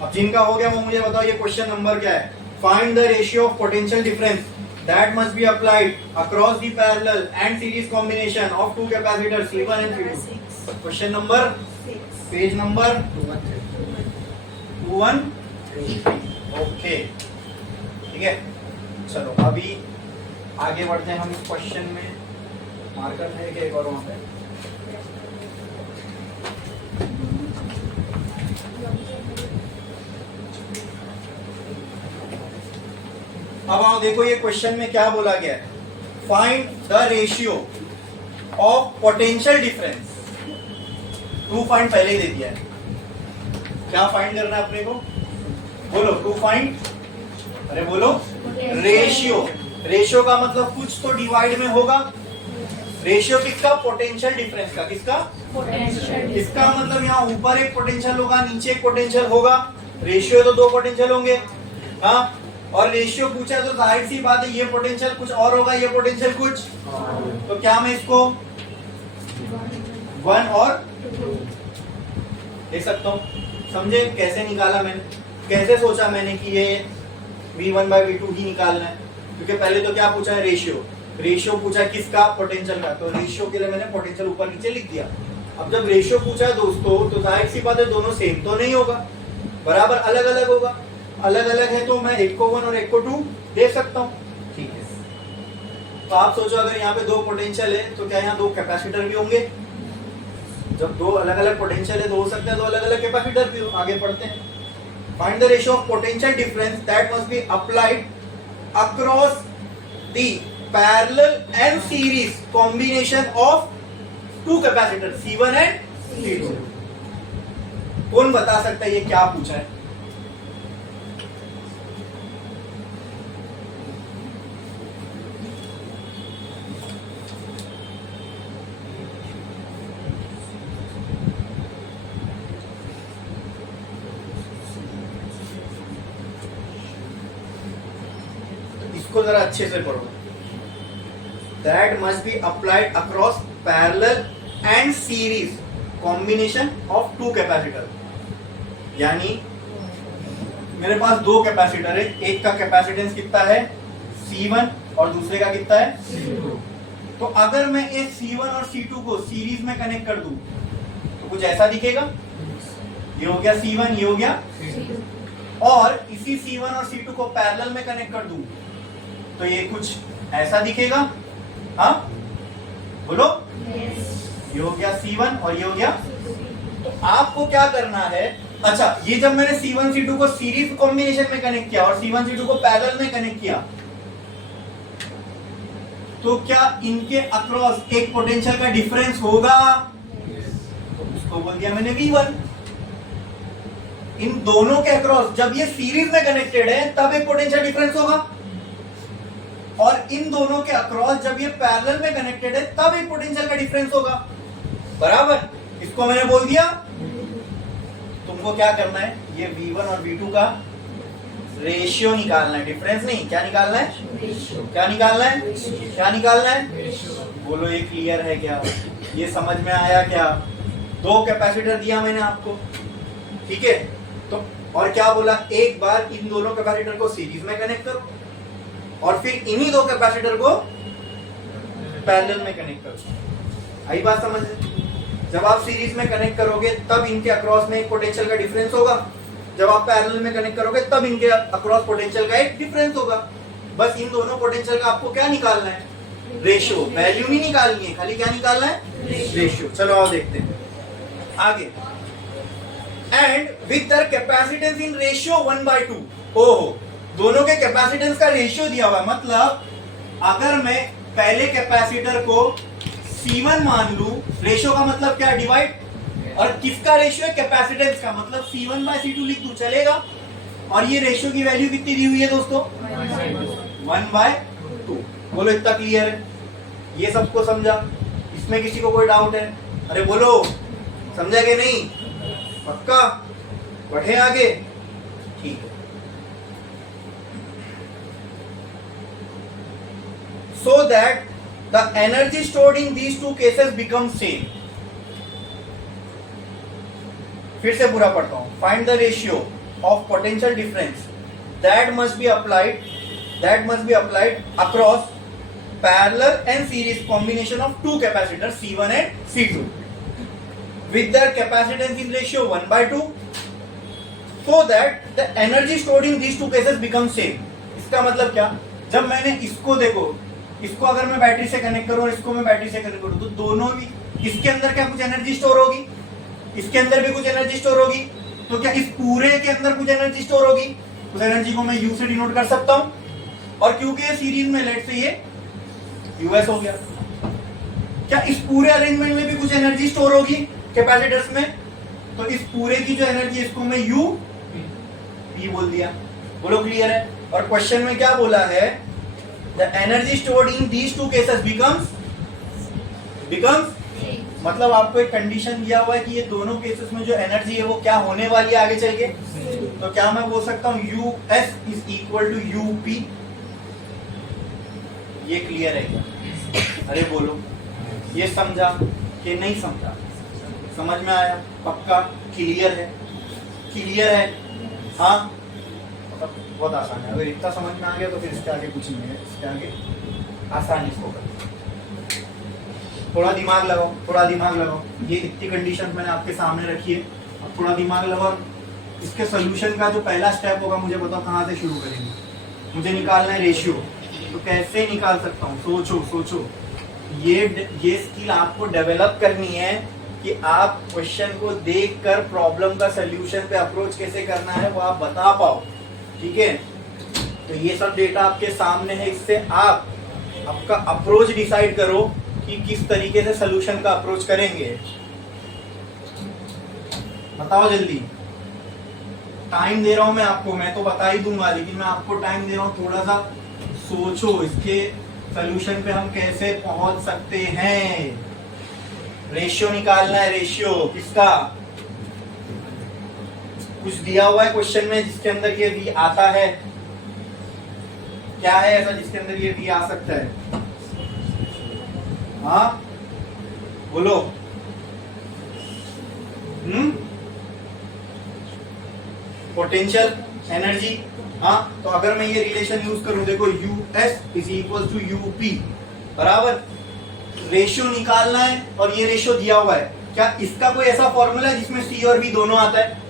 अब जिनका हो गया वो मुझे बताओ ये क्वेश्चन नंबर क्या है? Find the ratio of potential difference that must be applied across the parallel and series combination of two capacitor C1 and C2। Question number 6 page number 213। Okay ठीक है, चलो अभी आगे बढ़ते हैं हम इस क्वेश्चन में। मार्कर है कि एक और वहां पे? अब आओ देखो ये क्वेश्चन में क्या बोला गया है। Find the ratio of potential difference. To find पहले ही दे दिया है, क्या फाइंड करना है अपने को? बोलो टू फाइंड, अरे बोलो रेशियो। रेशियो का मतलब कुछ तो डिवाइड में होगा। रेशियो किसका? पोटेंशियल डिफरेंस का। किसका? पोटेंशियल। इसका मतलब यहाँ ऊपर एक पोटेंशियल होगा, नीचे एक पोटेंशियल होगा। रेशियो तो दो पोटेंशियल होंगे, हाँ। और रेशियो पूछा तो जाहिर सी बात है ये पोटेंशियल कुछ और होगा, ये पोटेंशियल कुछ। तो क्या मैं इसको 1 और देख सकता हूँ? समझे कैसे निकाला मैंने, कैसे सोचा मैंने कि ये V1/V2 ही निकालना है? क्योंकि पहले तो क्या पूछा है? रेशियो। रेशियो पूछा किसका? पोटेंशियल का। तो रेशियो के लिए मैंने पोटेंशियल ऊपर नीचे लिख दिया। अब जब रेशियो पूछा है दोस्तों तो जाहिर सी बात है दोनों सेम तो नहीं होगा, बराबर अलग अलग होगा। अलग अलग है तो मैं एक को 1 और एक को 2 दे सकता हूँ, ठीक है। तो आप सोचो अगर यहाँ पे दो पोटेंशियल है तो क्या यहाँ दो कैपेसिटर भी होंगे? जब दो अलग अलग पोटेंशियल है तो हो सकता है दो अलग अलग कैपेसिटर भी हो। आगे पढ़ते हैं। Find the ratio of potential difference that must be applied across the parallel and series combination of two capacitor C1 and C2। कौन बता सकता है ये क्या पूछा है? इसको जरा अच्छे से पढ़ो। That must be applied across parallel and series combination of two capacitor. यानी मेरे पास दो कैपेसिटर है, एक का कैपेसिटेंस कितना है? C1 और दूसरे का कितना है? C2। तो अगर मैं इस C1 और C2 को सीरीज में कनेक्ट कर दूं तो कुछ ऐसा दिखेगा। ये हो गया C1, ये हो गया C2। और इसी C1 और C2 को पैरेलल में कनेक्ट कर दूं तो ये कुछ ऐसा दिखेगा, हाँ बोलो। ये हो गया C1 और ये हो गया। तो आपको क्या करना है? अच्छा, ये जब मैंने C1 C2 को सीरीज कॉम्बिनेशन में कनेक्ट किया और C1 C2 को पैरेलल में कनेक्ट किया तो क्या इनके अक्रॉस एक पोटेंशियल का डिफरेंस होगा? तो उसको बोल दिया मैंने V1। इन दोनों के अक्रॉस जब ये सीरीज में कनेक्टेड है तब एक पोटेंशियल डिफरेंस होगा, और इन दोनों के अक्रॉस जब ये पैरेलल में कनेक्टेड है तब एक पोटेंशियल का डिफरेंस होगा, बराबर। इसको मैंने बोल दिया। तुमको क्या करना है? ये V1 और V2 का रेशियो निकालना है, डिफरेंस नहीं। क्या निकालना है? रेशियो। क्या निकालना है? रेशियो। क्या निकालना है? रेशियो। बोलो ये क्लियर है क्या? ये समझ में आया क्या? 2 कैपेसिटर दिया मैंने आपको, ठीक है। तो और क्या बोला, एक बार इन दोनों कैपेसिटर को सीरीज में कनेक्ट करो और फिर इन्हीं 2 कैपेसिटर को पैरेलल में कनेक्ट करो। आई बात समझ? जब आप सीरीज में कनेक्ट करोगे तब इनके अक्रॉस में एक पोटेंशियल का डिफरेंस होगा, जब आप पैरेलल में कनेक्ट करोगे तब इनके अक्रॉस पोटेंशियल का एक डिफरेंस होगा। बस इन दोनों पोटेंशियल का आपको क्या निकालना है? रेशियो। वैल्यू नहीं निकालनी है, खाली क्या निकालना है? रेशियो। चलो आओ देखते हैं आगे। And with the capacitance in ratio 1/2। ओहो, दोनों के कैपेसिटेंस का रेशियो दिया हुआ है। मतलब अगर मैं पहले कैपेसिटर को C1 मान लूं, रेशियो का मतलब क्या? डिवाइड। और किसका रेशियो है? कैपेसिटेंस का। मतलब C1/C2 लिख दूं, चलेगा। और ये रेशियो की वैल्यू कितनी दी हुई है दोस्तों? 1/2। बोलो इतना क्लियर है? ये सबको समझा? इसमें किसी को कोई डाउट है? अरे बोलो, समझा कि नहीं? पक्का? बढ़े आगे? ठीक है। So that the energy stored in these two cases becomes same. फिर से पूरा पढ़ता हूं। Find the ratio of potential difference that must be applied across parallel and series combination of two capacitors C1 and C2 with their capacitance in ratio 1/2 so that the energy stored in these two cases becomes same. इसका मतलब क्या? जब मैंने इसको देखो, इसको अगर मैं बैटरी से कनेक्ट करूं और इसको मैं बैटरी से कनेक्ट करूं तो दोनों भी, इसके अंदर क्या कुछ एनर्जी स्टोर होगी, इसके अंदर भी कुछ एनर्जी स्टोर होगी। तो क्या इस पूरे के अंदर कुछ एनर्जी स्टोर होगी? उस एनर्जी को मैं यू से डिनोट कर सकता हूं। और क्योंकि ये सीरीज में, लेट से ये यूएस हो गया, क्या इस पूरे अरेंजमेंट में भी कुछ एनर्जी स्टोर होगी कैपेसिटर्स में? तो इस पूरे की जो एनर्जी है इसको मैं यू पी बोल दिया। बोलो क्लियर है? और क्वेश्चन में क्या बोला है? The energy stored in these two cases becomes मतलब आपको एक कंडीशन दिया हुआ है कि ये दोनों केसेस में जो एनर्जी है वो क्या होने वाली है आगे चल के। तो क्या मैं बोल सकता हूँ US is equal to UP? ये क्लियर है क्या? अरे बोलो, ये समझा कि नहीं समझा? समझ में आया? पक्का क्लियर है? क्लियर है? हाँ, बहुत आसान है। अगर इतना समझ में आ गया तो फिर इसके आगे कुछ नहीं है, इसके आगे आसानी से होगा। थोड़ा दिमाग लगाओ, थोड़ा दिमाग लगाओ। ये इतनी कंडीशन मैंने आपके सामने रखी है, अब थोड़ा दिमाग लगाओ। इसके सोल्यूशन का जो पहला स्टेप होगा, मुझे बताओ कहाँ से शुरू करेंगे? मुझे निकालना है रेशियो। तो कैसे निकाल सकता हूँ? सोचो। ये स्किल आपको डेवलप करनी है कि आप क्वेश्चन को देखकर प्रॉब्लम का सोल्यूशन पे अप्रोच कैसे करना है वो आप बता पाओ, ठीक है। तो ये सब डेटा आपके सामने है, इससे आप आपका अप्रोच डिसाइड करो कि किस तरीके से सोल्यूशन का अप्रोच करेंगे। बताओ जल्दी। टाइम दे रहा हूं मैं आपको, मैं तो बता ही दूंगा, लेकिन मैं आपको टाइम दे रहा हूं, थोड़ा सा सोचो इसके सोल्यूशन पे हम कैसे पहुंच सकते हैं। रेशियो निकालना है। रेशियो किसका? कुछ दिया हुआ है क्वेश्चन में जिसके अंदर ये V आता है? क्या है ऐसा जिसके अंदर ये V आ सकता है? हाँ बोलो। Potential energy. हाँ, तो अगर मैं ये रिलेशन यूज करूं, देखो US is equal to UP बराबर, रेशियो निकालना है और ये रेशियो दिया हुआ है। क्या इसका कोई ऐसा फॉर्मूला है जिसमें C और V दोनों आता है?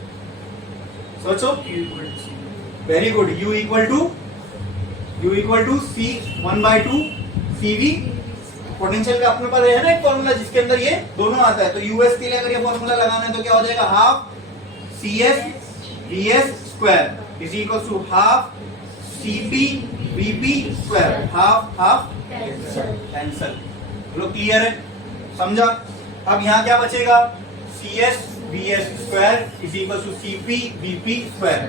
सोचो। Very good. U equal to C 1/2 CV। Potential का अपने पास है ना एक फॉर्मूला जिसके अंदर ये दोनों आता है। तो US के लिए अगर ये फॉर्मूला लगाना है तो क्या हो जाएगा? Half CS VS square is equal to half CP VP square. Half cancel. बोलो क्लियर है? समझा? अब यहाँ क्या बचेगा? CS VS square is equal to CP VP square.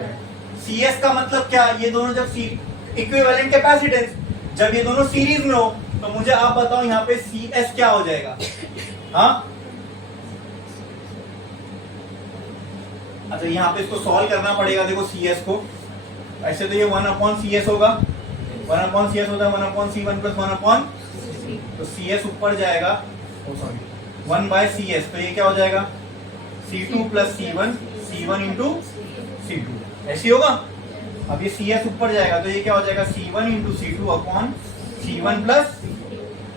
CS का मतलब क्या? ये दोनों जब इक्विवेलेंट कैपेसिटेंस, जब ये दोनों सीरीज में हो तो मुझे आप बताओ यहाँ पे CS क्या हो जाएगा? हाँ, अच्छा यहाँ पे इसको सॉल्व करना पड़ेगा। देखो CS को ऐसे तो ये 1/CS होगा, 1/CS होता है 1/C1 + 1/, तो सी एस ऊपर जाएगा, सॉरी 1/CS, तो ये क्या हो जाएगा C2 plus C1 into C2, ऐसे होगा। अब ये CS ऊपर जाएगा तो ये क्या हो जाएगा C1 into C2 upon C1 plus,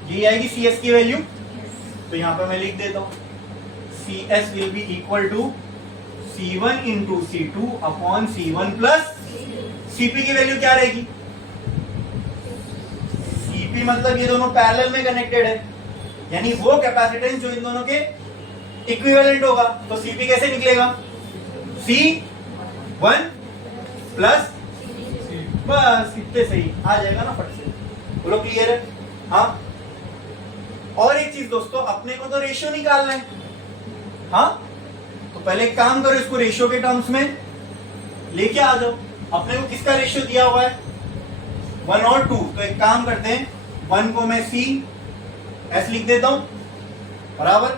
ये आएगी CS की वैल्यू। तो यहाँ पे मैं लिख देता हूँ CS will be equal to C1 into C2 upon C1 plus CP की वैल्यू क्या रहेगी, CP मतलब ये दोनों पैरेलल में कनेक्टेड है, यानी वो कैपेसिटेंस जो इन दोनों के इक्विवेलेंट होगा। तो CP कैसे निकलेगा, C1 प्लस, बस इतने सही आ जाएगा ना फट से, बोलो क्लियर है। हाँ, और एक चीज दोस्तों, अपने को तो रेशियो निकालना है। हाँ, तो पहले एक काम करो, इसको रेशियो के टर्म्स में लेके आ जाओ। अपने को किसका रेशियो दिया हुआ है 1 और 2, तो एक काम करते हैं 1 को मैं CS लिख देता हूं बराबर,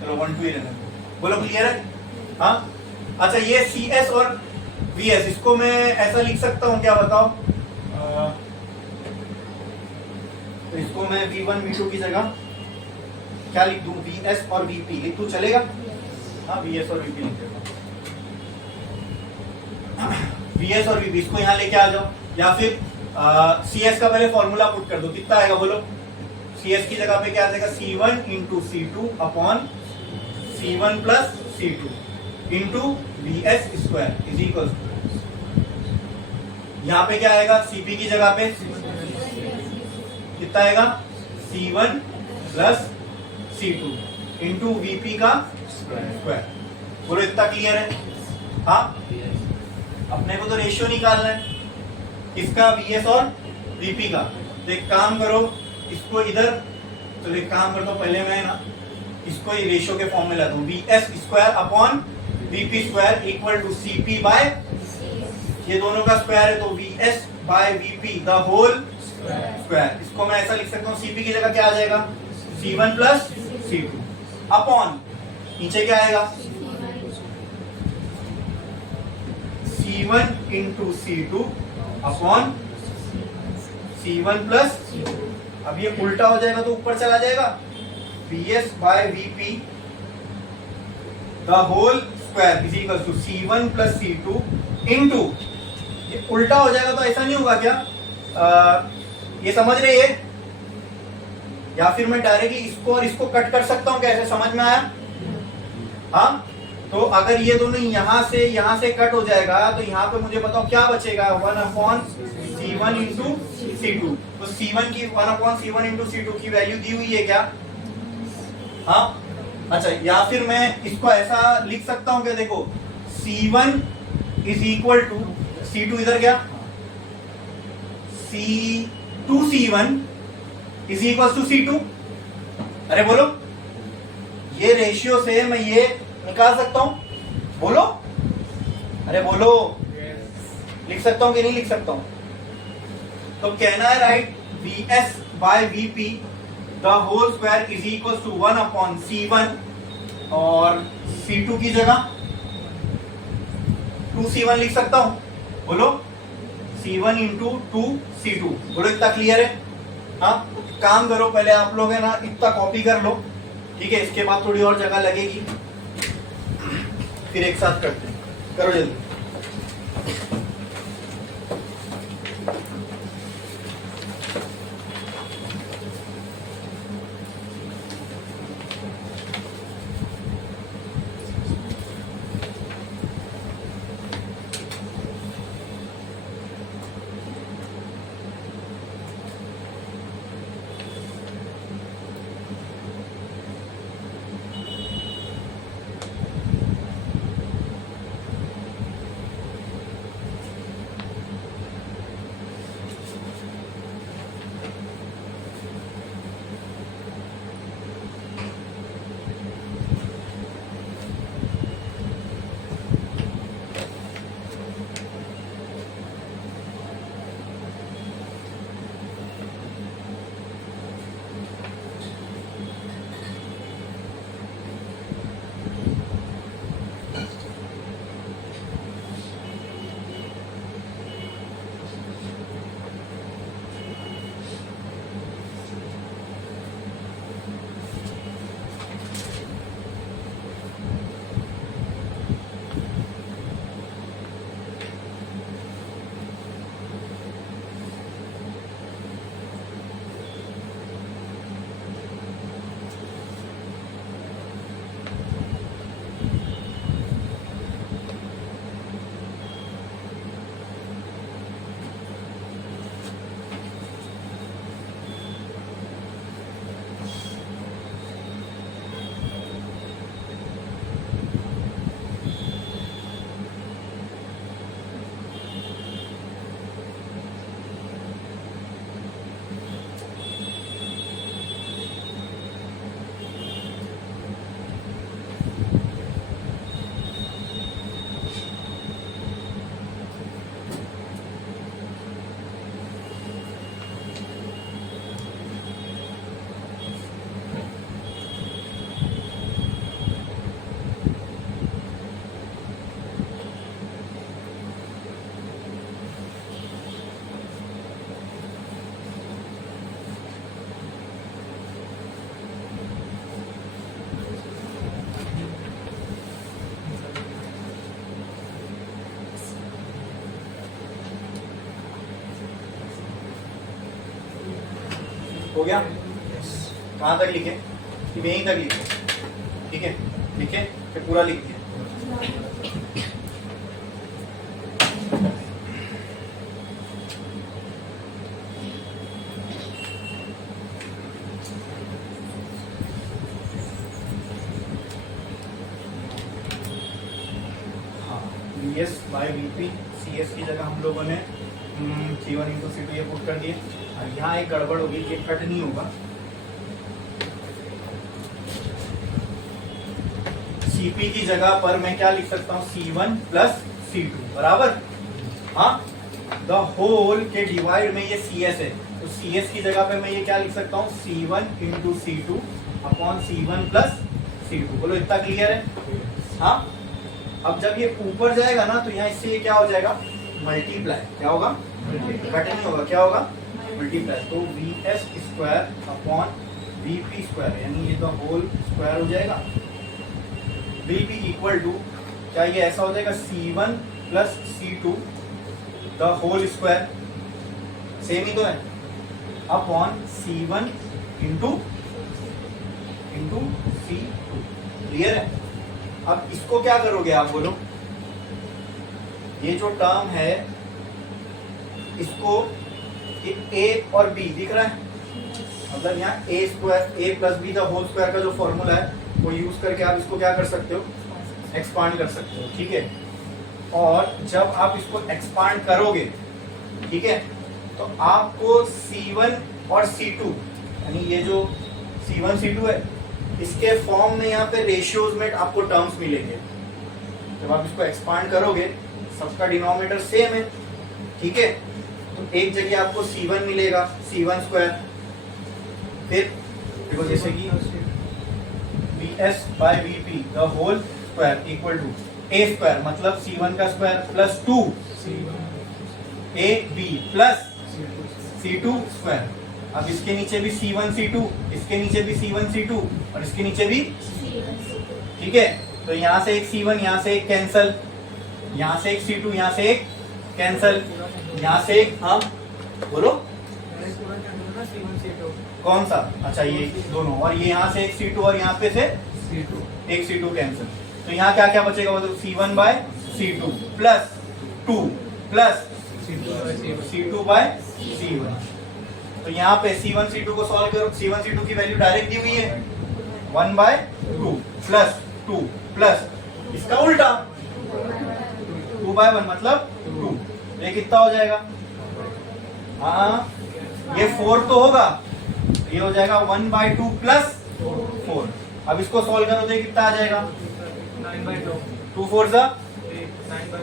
चलो 1 2 ही रहने दो, बोलो क्लियर है। हाँ, अच्छा ये CS और VS, इसको मैं ऐसा लिख सकता हूं क्या बताओ, तो इसको मैं V1 V2 की जगह क्या लिख दूं, VS और VP लिख दूं, चलेगा। हाँ, VS और VP लिख देता हूं, VS और VP, इसको यहाँ लेके आ जाओ, या फिर CS का पहले फॉर्मूला पुट कर दो, कितना आएगा बोलो, CS की जगह पे क्या आ जाएगा C1 into C2 upon C1 plus C2 into VS square is equal, यहाँ पे क्या आएगा CP की जगह पे कितना आएगा C1 plus C2 into VP का स्क्वायर, बोलो इतना क्लियर है। हाँ, अपने को तो रेशियो निकालना है इसका VS और VP का, तो एक काम करो इसको इधर, तो एक काम करता हूं पहले मैं ना इसको रेशियो के फॉर्म में लाता हूं, VS square upon VP square equal to CP by, ये दोनों का स्क्वायर है तो VS by VP the whole square. इसको मैं ऐसा लिख सकता हूँ, CP की जगह क्या आ जाएगा C1 प्लस C2 अपॉन, नीचे क्या आएगा C1 into C2 upon C1 plus, अब ये उल्टा हो जाएगा तो ऊपर चला जाएगा VS by VP the whole square is equal to C1 plus C2 into, ये उल्टा हो जाएगा तो ऐसा नहीं होगा क्या, ये समझ रहे हैं, या फिर मैं डायरेक्टली इसको और इसको कट कर सकता हूं, कैसे समझ में आया। हाँ, तो अगर ये दोनों यहाँ से कट हो जाएगा तो यहाँ पे मुझे बताओ क्या बचेगा 1 अपॉन C1 इंटू C2, तो C1 की 1 अपॉन C1 इंटू C2 की वैल्यू दी हुई है क्या। हाँ, अच्छा, या फिर मैं इसको ऐसा लिख सकता हूँ क्या, देखो C1 is equal to C2 इधर गया, C1 is equal to C2, अरे बोलो, ये रेशियो से मैं ये निकाल सकता हूं, बोलो, अरे बोलो, लिख सकता हूं कि नहीं लिख सकता हूं, तो कहना है right VS by VP the whole square is equal to 1 upon C1 और C2 की जगह 2C1 लिख सकता हूं, बोलो C1 इंटू 2C2, बोलो इतना क्लियर है। हाँ, काम करो पहले आप लोग है ना इतना कॉपी कर लो, ठीक है, इसके बाद थोड़ी और जगह लगेगी, फिर एक साथ करते हैं, करो जल्दी। हो गया? कहाँ तक लिखे? कि यहीं तक लिखे? ठीक है, लिखे फिर पूरा लिख दिया। VS by VP, CS की जगह हम लोगों ने C1 इंटू C2 ये पुट कर दिए। और यहाँ एक गड़बड़ होगी, ये कट नहीं होगा। CP की जगह पर मैं क्या लिख सकता हूँ? C1 प्लस C2 बराबर, हाँ, द होल के डिवाइड में ये CS है, तो CS की जगह पे मैं ये क्या लिख सकता हूँ? C1 into C2 upon C1 plus C2। बोलो इतना क्लियर है? हाँ, अब जब ये ऊपर जाएगा ना तो यहाँ इससे ये क्या हो जाएगा? मल्टीप्लाई। क्या होगा? कट नहीं होगा, क्या होगा? मल्टीप्लाई। तो VS square upon VP square, यानी ये तो होल स्क्वायर हो जाएगा, विल बी इक्वल टू, क्या ये ऐसा हो जाएगा? C1 plus C2 the whole square, same ही तो है, upon C1 into C2। Clear है? अब इसको क्या करोगे आप बोलो? ये जो टर्म है इसको, ये A और B दिख रहा है, मतलब यहाँ A square, A plus B the whole square का जो फॉर्मूला है वो यूज करके आप इसको क्या कर सकते हो? एक्सपांड कर सकते हो। ठीक है, और जब आप इसको एक्सपांड करोगे, ठीक है, तो आपको C1 और C2, यानी ये जो C1 C2 है, इसके फॉर्म में यहाँ पे रेशियोज में आपको टर्म्स मिलेंगे। जब आप इसको एक्सपांड करोगे, सबका डिनोमिनेटर सेम है, ठीक है, तो एक जगह आपको C1 मिलेगा, C1 स्क्वायर, फिर देखो जैसे कि VS by VP the whole square equal to A square, मतलब C1 का square plus 2 AB plus C2 square. अब इसके नीचे भी C1 C2, इसके नीचे भी C1 C2 और इसके नीचे भी, ठीक है, तो यहाँ से एक C1, यहाँ से एक कैंसल, यहाँ से एक C2, यहाँ से एक कैंसल, यहाँ से एक, हाँ बोलो कौन सा? अच्छा ये दोनों, और ये यहाँ से एक C2 और यहाँ पे से एक C2 कैंसल, तो यहाँ क्या क्या बचेगा? मतलब C1 bye C2 plus 2 plus C2 bye C1। तो यहाँ पे C1 C2 को सॉल्व करो, C1 C2 की वैल्यू डायरेक्ट दी हुई है 1/2 प्लस 2 प्लस इसका उल्टा 2/1 मतलब 2, ये कितना हो जाएगा? हाँ, ये 4 तो होगा, ये हो जाएगा 1/2 प्लस 4। अब इसको सॉल्व करो तो ये कितना आ जाएगा? 2 4 जा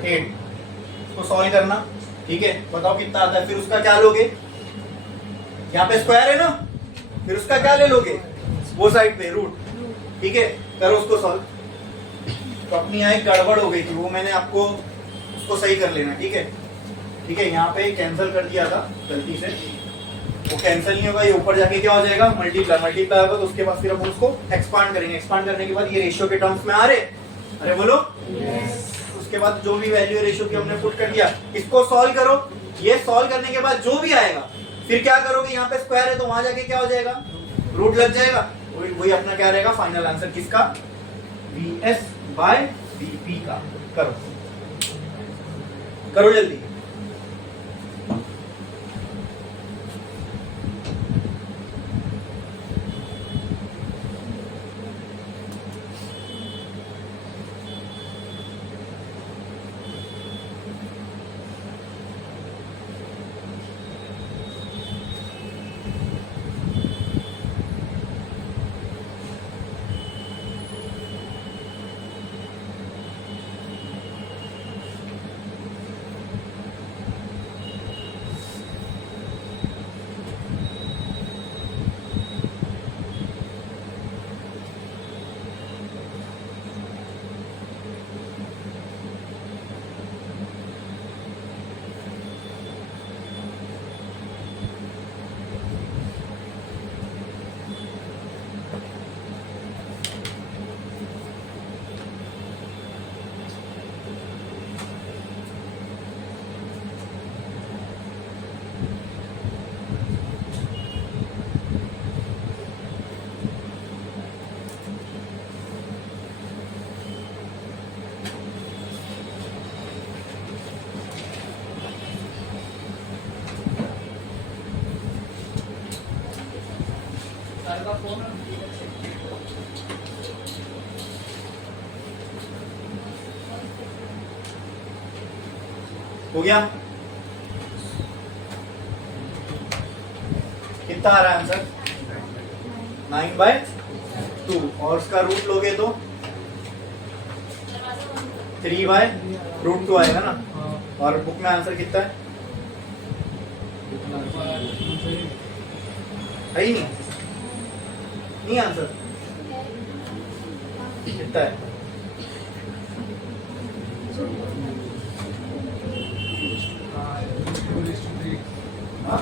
8। इसको सॉल्व करना, ठीक है, बताओ कितना आता है? फिर उसका क्या लोगे? यहाँ पे स्क्वायर है ना, फिर उसका क्या ले लोगे? वो साइड पे रूट, ठीक है, करो उसको सॉल्व। तो अपनी यहाँ एक गड़बड़ हो गई थी, वो मैंने आपको उसको सही कर लेना, ठीक है, ठीक है, यहाँ पे कैंसिल कर दिया था गलती से, वो कैंसिल नहीं होगा, ये ऊपर जाके क्या हो जाएगा? मल्टीप्लाई, मल्टीप्लाई होगा तो उसके बाद फिर हम उसको एक्सपांड करेंगे, एक्सपांड करने के बाद ये रेशियो के टर्म्स में आ रहे, अरे बोलो उसके बाद जो भी वैल्यू रेशियो की हमने पुट कर दिया, इसको सॉल्व करो। ये सॉल्व करने के बाद जो भी आएगा फिर क्या करोगे? यहाँ पे स्क्वायर है तो वहां जाके क्या हो जाएगा? रूट लग जाएगा, वही अपना क्या रहेगा? फाइनल आंसर किसका? VS बाय VP का। करो करो जल्दी। हो गया? कितना आ रहा है आंसर? 9/2 और उसका रूट लोगे तो 3/√2 आएगा ना। और बुक में आंसर कितना है? है ही नहीं आंसर कितना है? हाँ?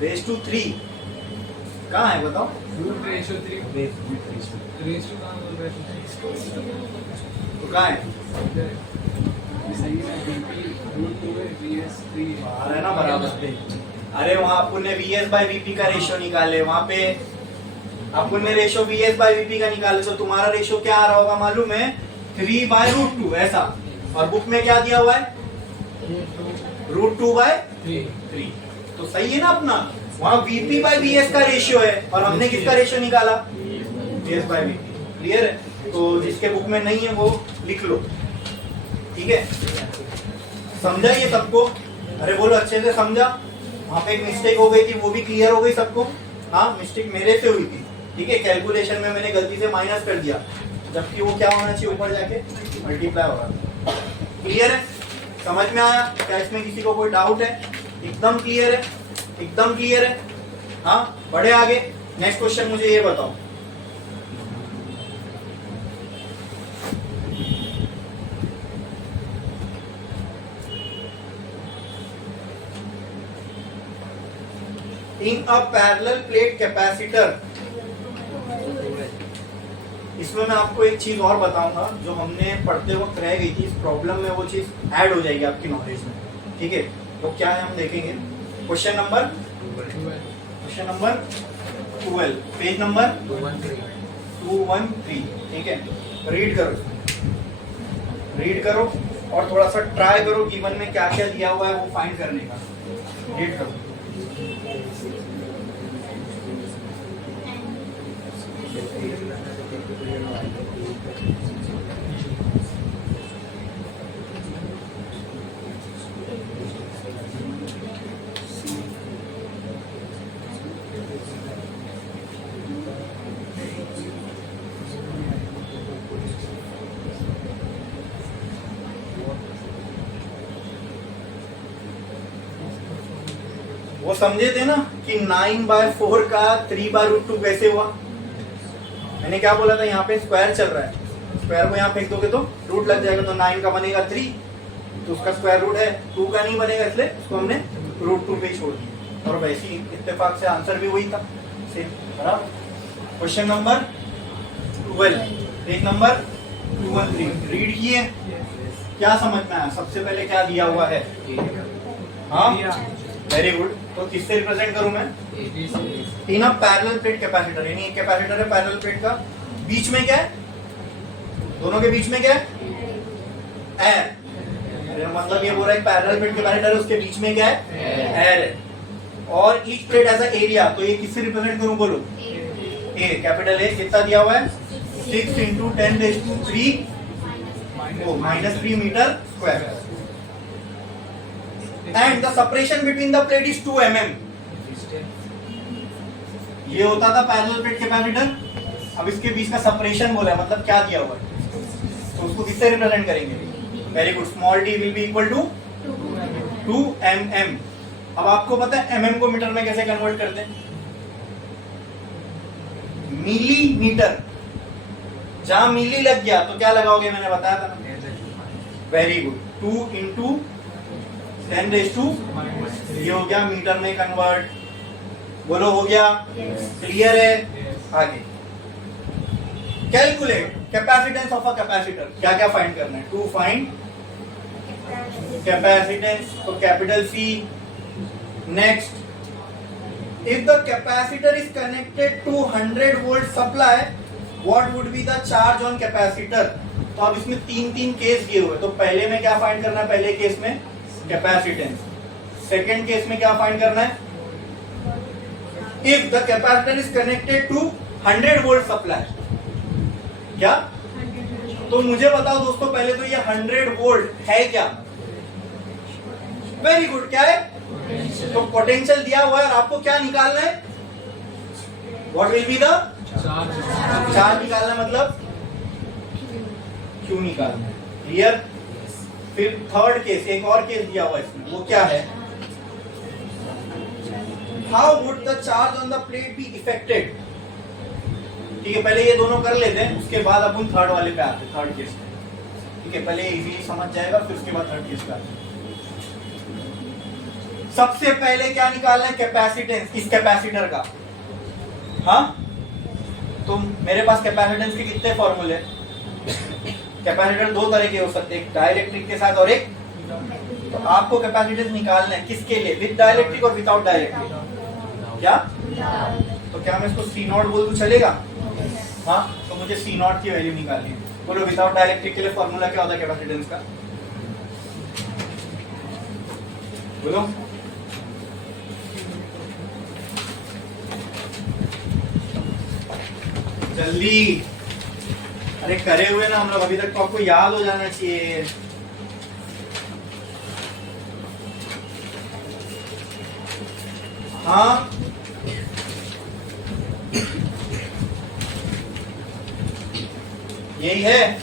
√2 कहाँ है बताओ? तो कहाँ है? आ रहा है ना बराबर। अरे वहाँ अपन ने VS/VP का रेशियो निकाले, वहाँ पे अपन ने रेशियो VS/VP का निकाले, तो तुम्हारा रेशियो क्या आ रहा होगा मालूम है? 3/√2 ऐसा। और बुक में क्या दिया हुआ है? √2/3। तो सही है ना अपना? वहाँ VP/VS का रेशियो है और हमने किसका रेशियो निकाला? VS/VP। क्लियर है? तो जिसके बुक में नहीं है वो लिख लो, ठीक है? समझा ये सबको? अरे बोलो अच्छे से समझा? वहाँ पे एक मिस्टेक हो गई थी, वो भी क्लियर हो गई सबको? हाँ, मिस्टेक मेरे से हुई थी, ठीक है? कैलकुलेशन में मैंने गलती से माइनस कर दिया, जबकि वो क्या होना चाहिए? ऊपर जाके मल्टीप्लाई हो रहा। क्लियर है? समझ में आया? क्या इसमें किसी को कोई डाउट है? एकदम क्लियर है? एकदम क्लियर है? हाँ, बढ़े आगे। नेक्स्ट क्वेश्चन मुझे ये बताओ। इन अ पैरेलल प्लेट कैपेसिटर, इसमें मैं आपको एक चीज और बताऊंगा जो हमने पढ़ते वक्त रह गई थी। इस प्रॉब्लम में वो चीज ऐड हो जाएगी आपकी नॉलेज में, ठीक है? तो क्या है हम देखेंगे। क्वेश्चन नंबर 12, पेज नंबर 213, ठीक है? रीड करो और थोड़ा सा ट्राई करो गिवन में क्या क्या दिया हुआ है वो फाइंड करने का। रीड करो। वो समझे थे ना कि 9/4 का 3/√2 कैसे हुआ? मैंने क्या बोला था? यहाँ पे स्क्वायर चल रहा है, स्क्वायर को यहाँ फेंक दोगे तो रूट लग जाएगा, तो 9 का बनेगा 3, तो उसका स्क्वायर रूट है, 2 का नहीं बनेगा, इसलिए उसको हमने √2 पे ही छोड़ दिया। और वैसे ही इत्तेफाक से आंसर भी वही था, सेम बराबर। Question number 12, page number 213, read किए? क्या समझ में आया? सबसे पहले क्या दिया हुआ है? हाँ, वेरी गुड। तो किससे रिप्रेजेंट करूं मैं? इन अ पैरेलल प्लेट कैपेसिटर, यानी एक कैपेसिटर है पैरेलल प्लेट का, बीच में क्या है? दोनों के बीच में क्या है? एयर। मतलब ये बोल रहा है पैरेलल प्लेट कैपेसिटर है, उसके बीच में क्या है? एयर है। और each plate as a area, तो ये किससे रिप्रेजेंट करूं? बोलो। A, capital A. कितना दिया हुआ है? 6 × 10⁻³ -3 metre square. And the separation between the plate is 2 mm. ये होता था पैरेलल प्लेट कैपेसिटर। अब इसके बीच का सेपरेशन बोला है, मतलब क्या दिया हुआ है, तो उसको किससे रिप्रेजेंट करेंगे? Very good, small d will be equal to 2 mm। अब आपको पता है mm को मीटर में कैसे कन्वर्ट करते हैं? मिलीमीटर। जहां मिली लग गया तो क्या लगाओगे? मैंने बताया था ना। वेरी गुड, 2 × 10⁻⁻, ये हो गया मीटर में कन्वर्ट। बोलो, हो गया? क्लियर है? आगे calculate capacitance of a capacitor. क्या क्या फाइंड करना है? टू फाइंड कैपेसिटेंस, तो capital C। Next, if the capacitor is connected to 100 volt supply, what would be the charge on capacitor? तो अब इसमें तीन केस दिए हुए, तो पहले में क्या फाइंड करना है? पहले केस में कैपेसिटेंस, सेकेंड केस में क्या फाइंड करना है? If the capacitor is connected to 100 volt supply, क्या? तो मुझे बताओ दोस्तों पहले तो ये 100 वोल्ट है क्या? वेरी गुड, क्या है? तो पोटेंशियल दिया हुआ है और आपको क्या निकालना है? What will be the charge निकालना है, मतलब क्यू निकालना है। क्लियर? फिर थर्ड केस, एक और केस दिया हुआ है इसमें, वो क्या है? How would the charge on the plate be affected? ठीक है, पहले ये दोनों कर लेते हैं, उसके बाद अपन थर्ड वाले पे आते हैं, थर्ड केस में। ठीक है, पहले इजीली समझ जाएगा, फिर उसके बाद थर्ड केस पे आते हैं। सबसे पहले क्या निकालना है? कैपेसिटेंस इस कैपेसिटर का। हाँ, तो मेरे पास कैपेसिटेंस के कितने फॉर्मूले? कैपेसिटर दो तरह के हो सकते हैं, एक डाइलेक्ट्रिक के साथ और एक, तो आपको कैपेसिटेंस निकालना है किसके लिए? विद डाइलेक्ट्रिक और विदाउट डाइलेक्ट्रिक। क्या? तो क्या मैं इसको सी नॉट बोल दूं, चलेगा? हाँ, तो मुझे सी नॉट की वैल्यू निकालनी है। बोलो विदाउट डाइलेक्ट्रिक के लिए फॉर्मूला क्या होता है कैपेसिटेंस का? बोलो। जल्दी, अरे करे हुए ना हम लोग अभी तक, तो आपको याद हो जाना चाहिए। हाँ, यही है।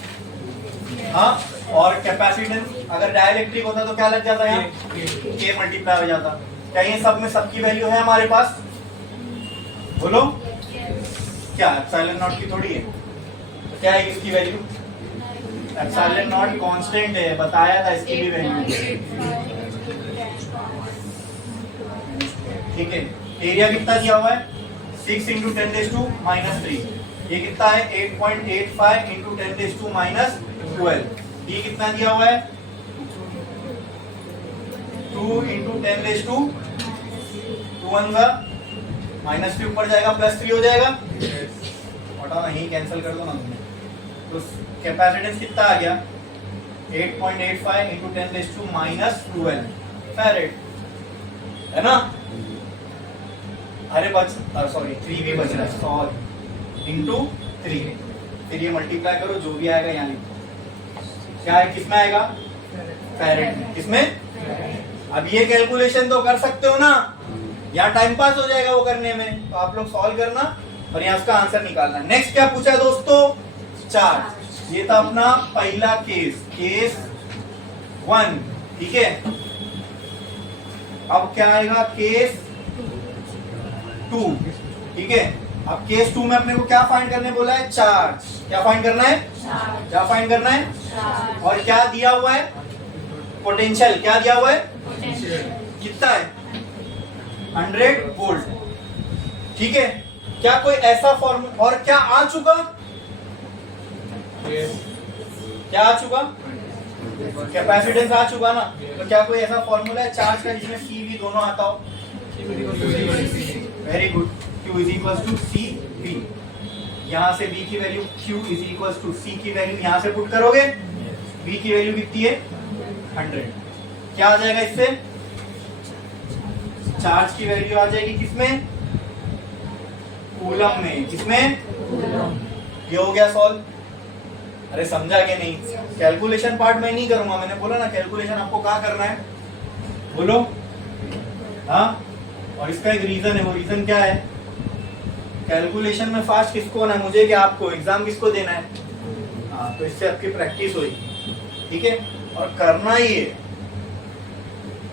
हाँ, और कैपेसिटेंस अगर डाइलेक्ट्रिक होता तो क्या लग जाता है? यहाँ के मल्टीप्लाई हो जाता। क्या ये सब में सबकी वैल्यू है हमारे पास? बोलो, क्या एप्सिलॉन नॉट की थोड़ी है? तो क्या है इसकी वैल्यू? एप्सिलॉन नॉट कांस्टेंट है, बताया था इसकी भी वैल्यू। ठीक है, एरिया कितना दिया हुआ है? 6 × 10⁻³ ये कितना है? 8.85 × 10⁻12। ये कितना दिया हुआ है? 2 × 10⁻2 -3 ऊपर जाएगा, +3 हो जाएगा। हटाओ ना, यही कैंसिल कर दो ना तुमने। तो कैपेसिटेंस कितना आ गया? 8.85 × 10⁻12 फैरेड, है ना? अरे बच, सॉरी 3 भी बच रहा है, सॉरी, × 3। फिर ये मल्टीप्लाई करो, जो भी आएगा यहाँ लिखो। क्या है, किसमें आएगा? फैरेड में। किसमें? अब ये कैलकुलेशन तो कर सकते हो ना, यहाँ टाइम पास हो जाएगा वो करने में, तो आप लोग सॉल्व करना और यहाँ इसका आंसर निकालना। नेक्स्ट क्या पूछा है दोस्तों? चार्ज। ये था अपना पहला केस, केस 1। ठीक है, अब क्या आएगा? केस 2। ठीक है, अब केस 2 में अपने को क्या फाइंड करने बोला है? चार्ज। क्या फाइंड करना है? क्या फाइंड करना है? और क्या दिया हुआ है? पोटेंशियल। क्या दिया हुआ है? कितना है? 100 वोल्ट। ठीक है, क्या कोई ऐसा फॉर्मूला और क्या आ चुका? क्या आ चुका? कैपेसिटेंस आ चुका ना। तो क्या कोई ऐसा फॉर्मूला है चार्ज का जिसमें सी वी दोनों आता हो? Very good, Q = CV। यहाँ से B की वैल्यू Q = C की वैल्यू यहाँ से पुट करोगे, B की वैल्यू कितनी है? 100। क्या आ जाएगा इससे? चार्ज की वैल्यू आ जाएगी किसमें? कूलम में। किसमें? ये हो गया सॉल्व। अरे समझा कि नहीं? कैलकुलेशन पार्ट में नहीं करूंगा, मैंने बोला ना कैलकुलेशन आपको कहाँ करना है, बोलो। हाँ, और इसका एक रीजन है, वो रीजन क्या है? कैलकुलेशन में फास्ट किसको होना है, मुझे क्या आपको? एग्जाम किसको देना है? हाँ, तो इससे आपकी प्रैक्टिस होगी। ठीक है, और करना ही है।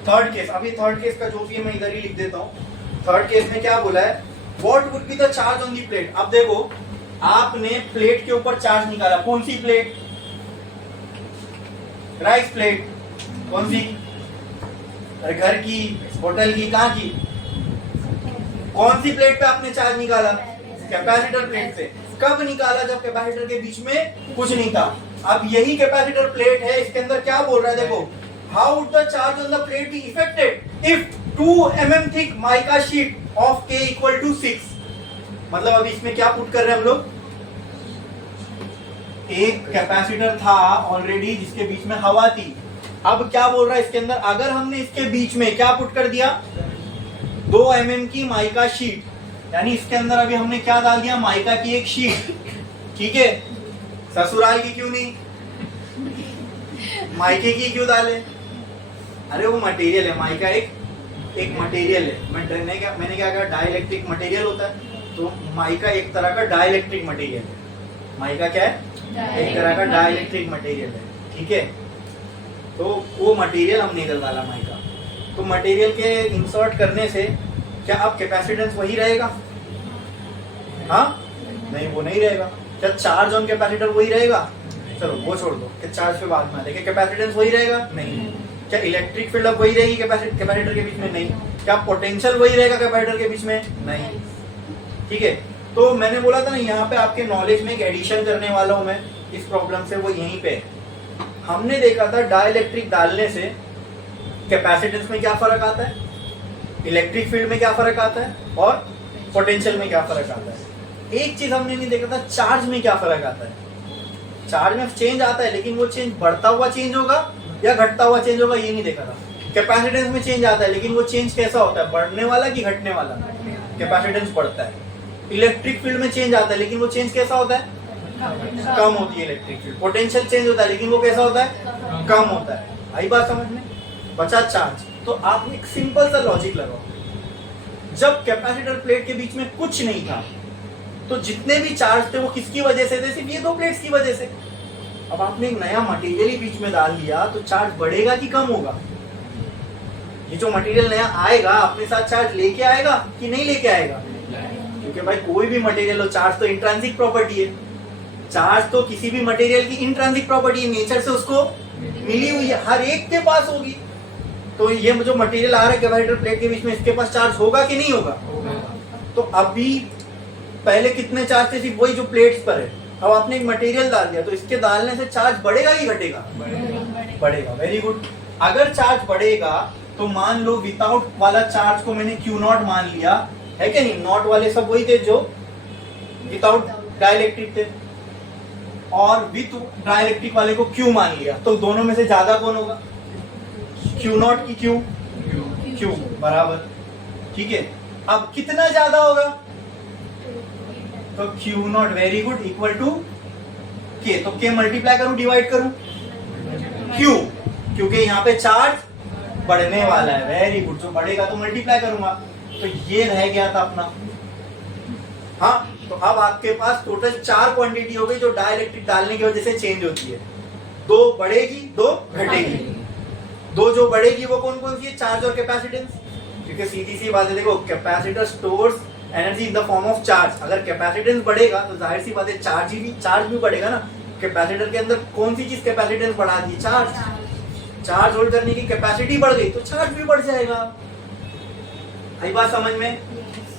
थर्ड केस, अभी थर्ड केस का जो भी है मैं इधर ही लिख देता हूँ। थर्ड केस में क्या बोला है? What would be the charge on the plate. अब देखो, आपने प्लेट के ऊपर चार्ज निकाला। कौन सी प्लेट? Rice plate. कौन सी? अरे घर की, होटल की, कहाँ की? कौन सी प्लेट पे आपने चार्ज निकाला? कैपेसिटर प्लेट पे। कब निकाला? जब कैपेसिटर के बीच में कुछ नहीं था। अब यही कैपेसिटर प्लेट है, इसके अंदर क्या बोल रहा है देखो, how would the charge on the plate be affected if 2 mm thick mica sheet of K = 6। मतलब अभी इसमें क्या पुट कर रहे हैं हम लोग? एक कैपेसिटर था ऑलरेडी जिसके बीच में हवा थी, अब क्या बोल रहा है इसके अंदर, अगर हमने इसके बीच में क्या पुट कर दिया, 2 mm की माइका शीट, यानी इसके अंदर अभी हमने क्या डाल दिया, माइका की एक शीट, ठीक है। ससुराल की क्यों नहीं, माइके की क्यों डाले, अरे वो मटेरियल है, माइका एक मटेरियल है। मैंने क्या कहा, डाइलेक्ट्रिक मटेरियल होता है, तो माइका एक तरह का डाइलेक्ट्रिक मटेरियल है। माइका क्या है, एक तरह का डाइलेक्ट्रिक मटेरियल है, ठीक है। तो वो मटेरियल हमने इधर डाला माइका, तो मटेरियल के इंसर्ट करने से क्या अब कैपेसिटेंस वही रहेगा, हाँ नहीं वो नहीं रहेगा। क्या चार्ज ऑन कैपेसिटर वही रहेगा, चलो वो छोड़ दो कि चार्ज पे बाद में आते, कैपेसिटेंस वही रहेगा नहीं। क्या इलेक्ट्रिक फील्ड अब वही रहेगी कैपेसिटर के बीच में, नहीं। क्या पोटेंशियल वही रहेगा कैपेसिटर के बीच में, नहीं, ठीक है। तो मैंने बोला था ना यहाँ पे आपके नॉलेज में एक एडिशन करने वाला हूं मैं इस प्रॉब्लम से, वो यहीं पे हमने देखा था डाइलेक्ट्रिक डालने से कैपेसिटेंस में क्या फर्क आता है, इलेक्ट्रिक फील्ड में क्या फर्क आता है, और पोटेंशियल में क्या फर्क आता है। एक चीज हमने नहीं देखा था, चार्ज में क्या फर्क आता है। चार्ज में चेंज आता है, लेकिन वो चेंज बढ़ता हुआ चेंज होगा या घटता हुआ चेंज होगा, ये नहीं देखा था। कैपेसिटेंस में चेंज आता है, लेकिन वो चेंज कैसा होता है, बढ़ने वाला कि घटने वाला, कैपेसिटेंस बढ़ता है। इलेक्ट्रिक फील्ड में चेंज आता है, लेकिन वो चेंज कैसा होता है, कम होती है इलेक्ट्रिक फील्ड। पोटेंशियल चेंज होता है, लेकिन वो कैसा होता है, कम होता है। आई बात समझ में, बचा चार्ज। तो आप एक सिंपल सा लॉजिक लगाओ, जब कैपेसिटर प्लेट के बीच में कुछ नहीं था, तो जितने भी चार्ज थे वो किसकी वजह से थे, सिर्फ ये 2 प्लेट्स की वजह से। अब आपने एक नया मटेरियल ही बीच में डाल दिया, तो चार्ज बढ़ेगा कि कम होगा। ये जो मटेरियल नया आएगा अपने साथ चार्ज लेके आएगा कि नहीं लेके आएगा, क्योंकि भाई कोई भी मटेरियल हो, चार्ज तो इंट्रिंसिक प्रॉपर्टी है। चार्ज तो किसी भी मटेरियल की इंट्रिंसिक प्रॉपर्टी है, नेचर से उसको मिली हुई है, हर एक के पास होगी। तो ये जो मटेरियल आ रहा है कैपेसिटर प्लेट के बीच में, इसके पास चार्ज होगा कि नहीं होगा। तो अभी पहले कितने चार्ज थे, सिर्फ वही जो प्लेट्स पर है। अब आपने एक मटेरियल डाल दिया, तो इसके डालने से चार्ज बढ़ेगा कि घटेगा, बढ़ेगा। Very good. अगर चार्ज बढ़ेगा तो मान लो विदाउट वाला चार्ज को मैंने क्यू नॉट मान लिया, है क्या नहीं, नॉट वाले सब वही थे जो विदाउट डाइलेक्ट्रिक थे, और विथ डाइलेक्ट्रिक वाले को क्यू मान लिया, तो दोनों में से ज्यादा कौन होगा, क्यू नॉट की क्यू बराबर, ठीक है। अब कितना ज्यादा होगा, तो Q not very good equal to K, तो के मल्टीप्लाई करूं डिवाइड करूं क्यू, क्योंकि यहाँ पे चार्ज बढ़ने वाला है। वेरी गुड, जो बढ़ेगा तो मल्टीप्लाई करूंगा, तो ये रह गया था अपना। हाँ, तो अब आपके पास टोटल 4 क्वांटिटी हो गई जो डाइलेक्ट्रिक डालने की वजह से चेंज होती है। 2 बढ़ेगी, 2 घटेगी। 2 जो बढ़ेगी वो कौन कौन सी है, चार्ज और कैपेसिटेंस, क्योंकि सीधी सी बात है, देखो capacitor stores energy in the form of charge. अगर कैपेसिटेंस बढ़ेगा तो जाहिर सी बात है चार्ज भी बढ़ेगा ना। कैपेसिटर के अंदर कौन सी चीज कैपेसिटेंस बढ़ा दी, चार्ज होल्ड करने की कैपेसिटी बढ़ गई तो चार्ज भी बढ़ जाएगा। आई बात समझ में।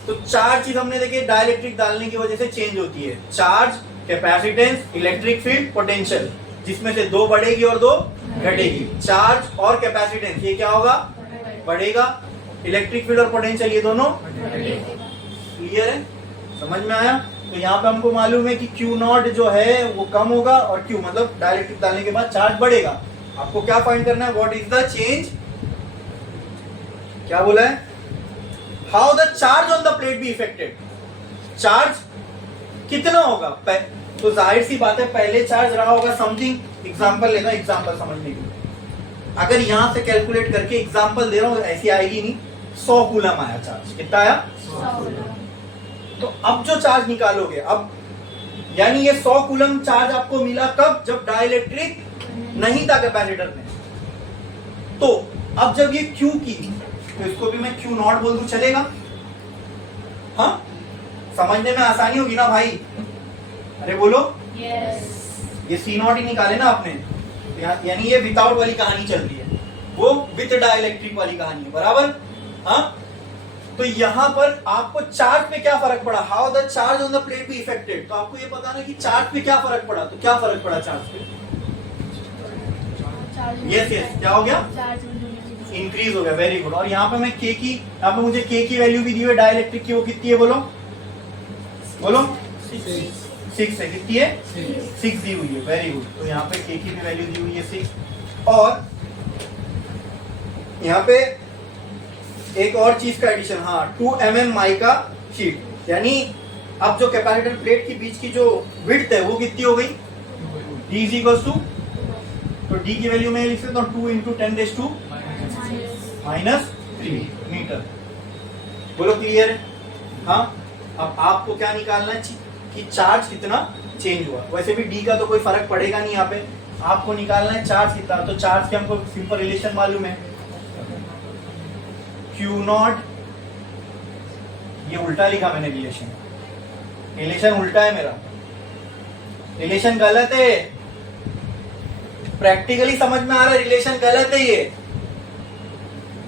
तो 4 चीज हमने देखी डाइलेक्ट्रिक डालने की वजह से चेंज होती है, charge, capacitance, electric field, potential, जिसमें से 2 बढ़ेगी और 2 घटेगी। चार्ज और कैपेसिटेंस ये क्या होगा, बढ़ेगा। इलेक्ट्रिक फील्ड और पोटेंशियल ये दोनों क्लियर है, समझ में आया। तो यहाँ पे हमको मालूम है कि क्यू नॉट जो है वो कम होगा और क्यू मतलब डाइलेक्ट्रिक डालने के बाद चार्ज बढ़ेगा। आपको क्या फाइंड करना है, व्हाट इज द चेंज, क्या बोला है, how the charge on the plate be affected. Charge कितना होगा, तो जाहिर सी बात है पहले चार्ज रहा होगा समथिंग। एग्जांपल लेना, एग्जांपल समझने के लिए अगर यहां से कैलकुलेट करके एग्जांपल दे रहा हूं, ऐसी आएगी नहीं। 100 कूलम आया चार्ज, कितना आया, 100। तो अब जो चार्ज निकालोगे, अब यानी ये 100 कूलम चार्ज आपको मिला कब, जब डाइलेक्ट्रिक नहीं था कैपेसिटर में। तो अब जब ये क्यू की, तो इसको भी मैं क्यू नॉट बोल दूं, चलेगा। हाँ, समझने में आसानी होगी ना भाई, अरे बोलो yes। ये सी नॉट ही निकाले ना आपने, यानी ये विदाउट वाली कहानी चल रही है, वो विद डाइलेक्ट्रिक वाली कहानी है, बराबर। हाँ, तो यहां पर आपको चार्ज पे क्या फर्क पड़ा, how the charge on the plate be affected. तो आपको ये पता ना कि चार्ज पे क्या फर्क पड़ा, तो क्या फर्क पड़ा चार्ज पे, यस यस, क्या हो गया, इंक्रीज हो गया। Very good. और यहाँ पे मैं के की, यहाँ पे मुझे के की वैल्यू भी दी हुई है डाइलेक्ट्रिक की, वो कितनी है बोलो, बोलो 6 है, कितनी है 6 दी हुई है। Very good. तो यहाँ पे के की भी वैल्यू दी हुई है 6, और यहाँ पे एक और चीज का एडिशन, हाँ 2 mm माइका शीट, यानी अब जो कैपेसिटर प्लेट के बीच की जो विड्थ है वो कितनी हो गई, D इज इक्वल टू, तो D की वैल्यू में लिख सकता हूँ 2 इंटू 10⁻³ मीटर। बोलो क्लियर है? हाँ, अब आपको क्या निकालना है कि चार्ज कितना चेंज हुआ। वैसे भी D का तो कोई फर्क पड़ेगा नहीं यहाँ पे, आपको निकालना है चार्ज कितना। तो चार्ज के हमको सिंपल रिलेशन मालूम है, Q0, ये उल्टा लिखा मैंने रिलेशन उल्टा है मेरा, रिलेशन गलत है, प्रैक्टिकली समझ में आ रहा है, रिलेशन गलत है ये।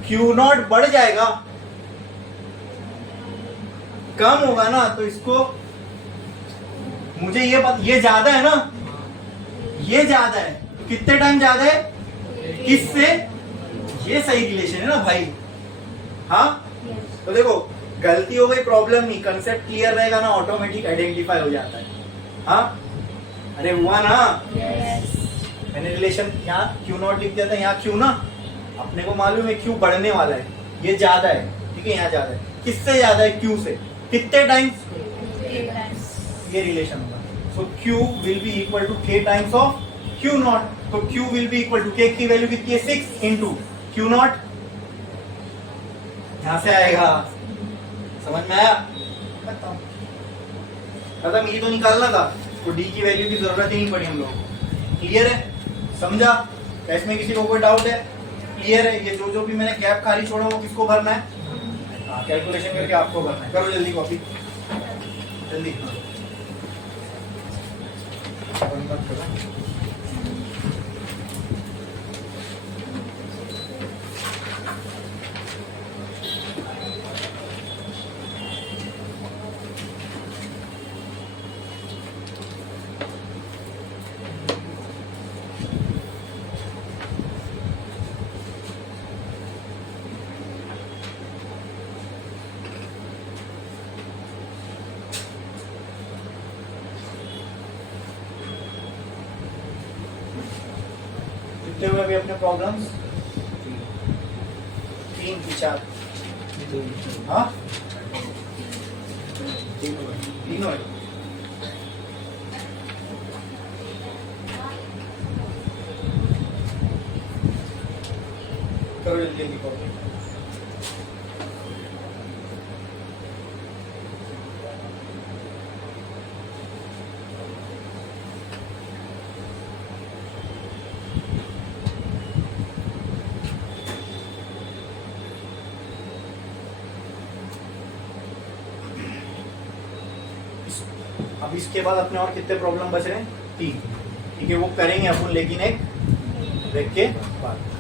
Q0 बढ़ जाएगा, कम होगा ना, तो इसको मुझे ये ज्यादा है ना, ये ज्यादा है, कितने टाइम ज्यादा है किससे, ये सही रिलेशन है ना भाई। हाँ, तो देखो गलती हो गई प्रॉब्लम नहीं, कंसेप्ट क्लियर रहेगा ना, ऑटोमेटिक आइडेंटिफाई हो जाता है। हाँ, अरे हुआ ना, मैंने रिलेशन यहाँ Q0 लिख दिया था, यहाँ Q ना, अपने को मालूम है Q बढ़ने वाला है, ये ज्यादा है, ठीक है, यहाँ ज्यादा है, किससे ज्यादा है, Q से, कितने टाइम्स, ये रिलेशन होगा। So Q will be equal to K times of Q0, तो Q will be equal to, K की वैल्यू कितनी है 6 इंटू Q0, यहां से आएगा, समझ में आया, खत्म, ये तो निकालना था, तो D की वैल्यू की जरूरत ही नहीं पड़ी हम लोग। क्लियर है, समझा? इसमें किसी को कोई डाउट है? क्लियर है? ये जो भी मैंने गैप खाली छोड़ा वो किसको भरना है, हाँ कैलकुलेशन करके आपको भरना है। करो जल्दी कॉपी, जल्दी। कितने हुए अभी अपने प्रॉब्लम्स, 3 की 4, हाँ 3 हुए। करो जल्दी जल्दी करो। अब इसके बाद अपने और कितने प्रॉब्लम बच रहे हैं, 3, ठीक है, वो करेंगे अपन लेकिन एक ब्रेक के बाद।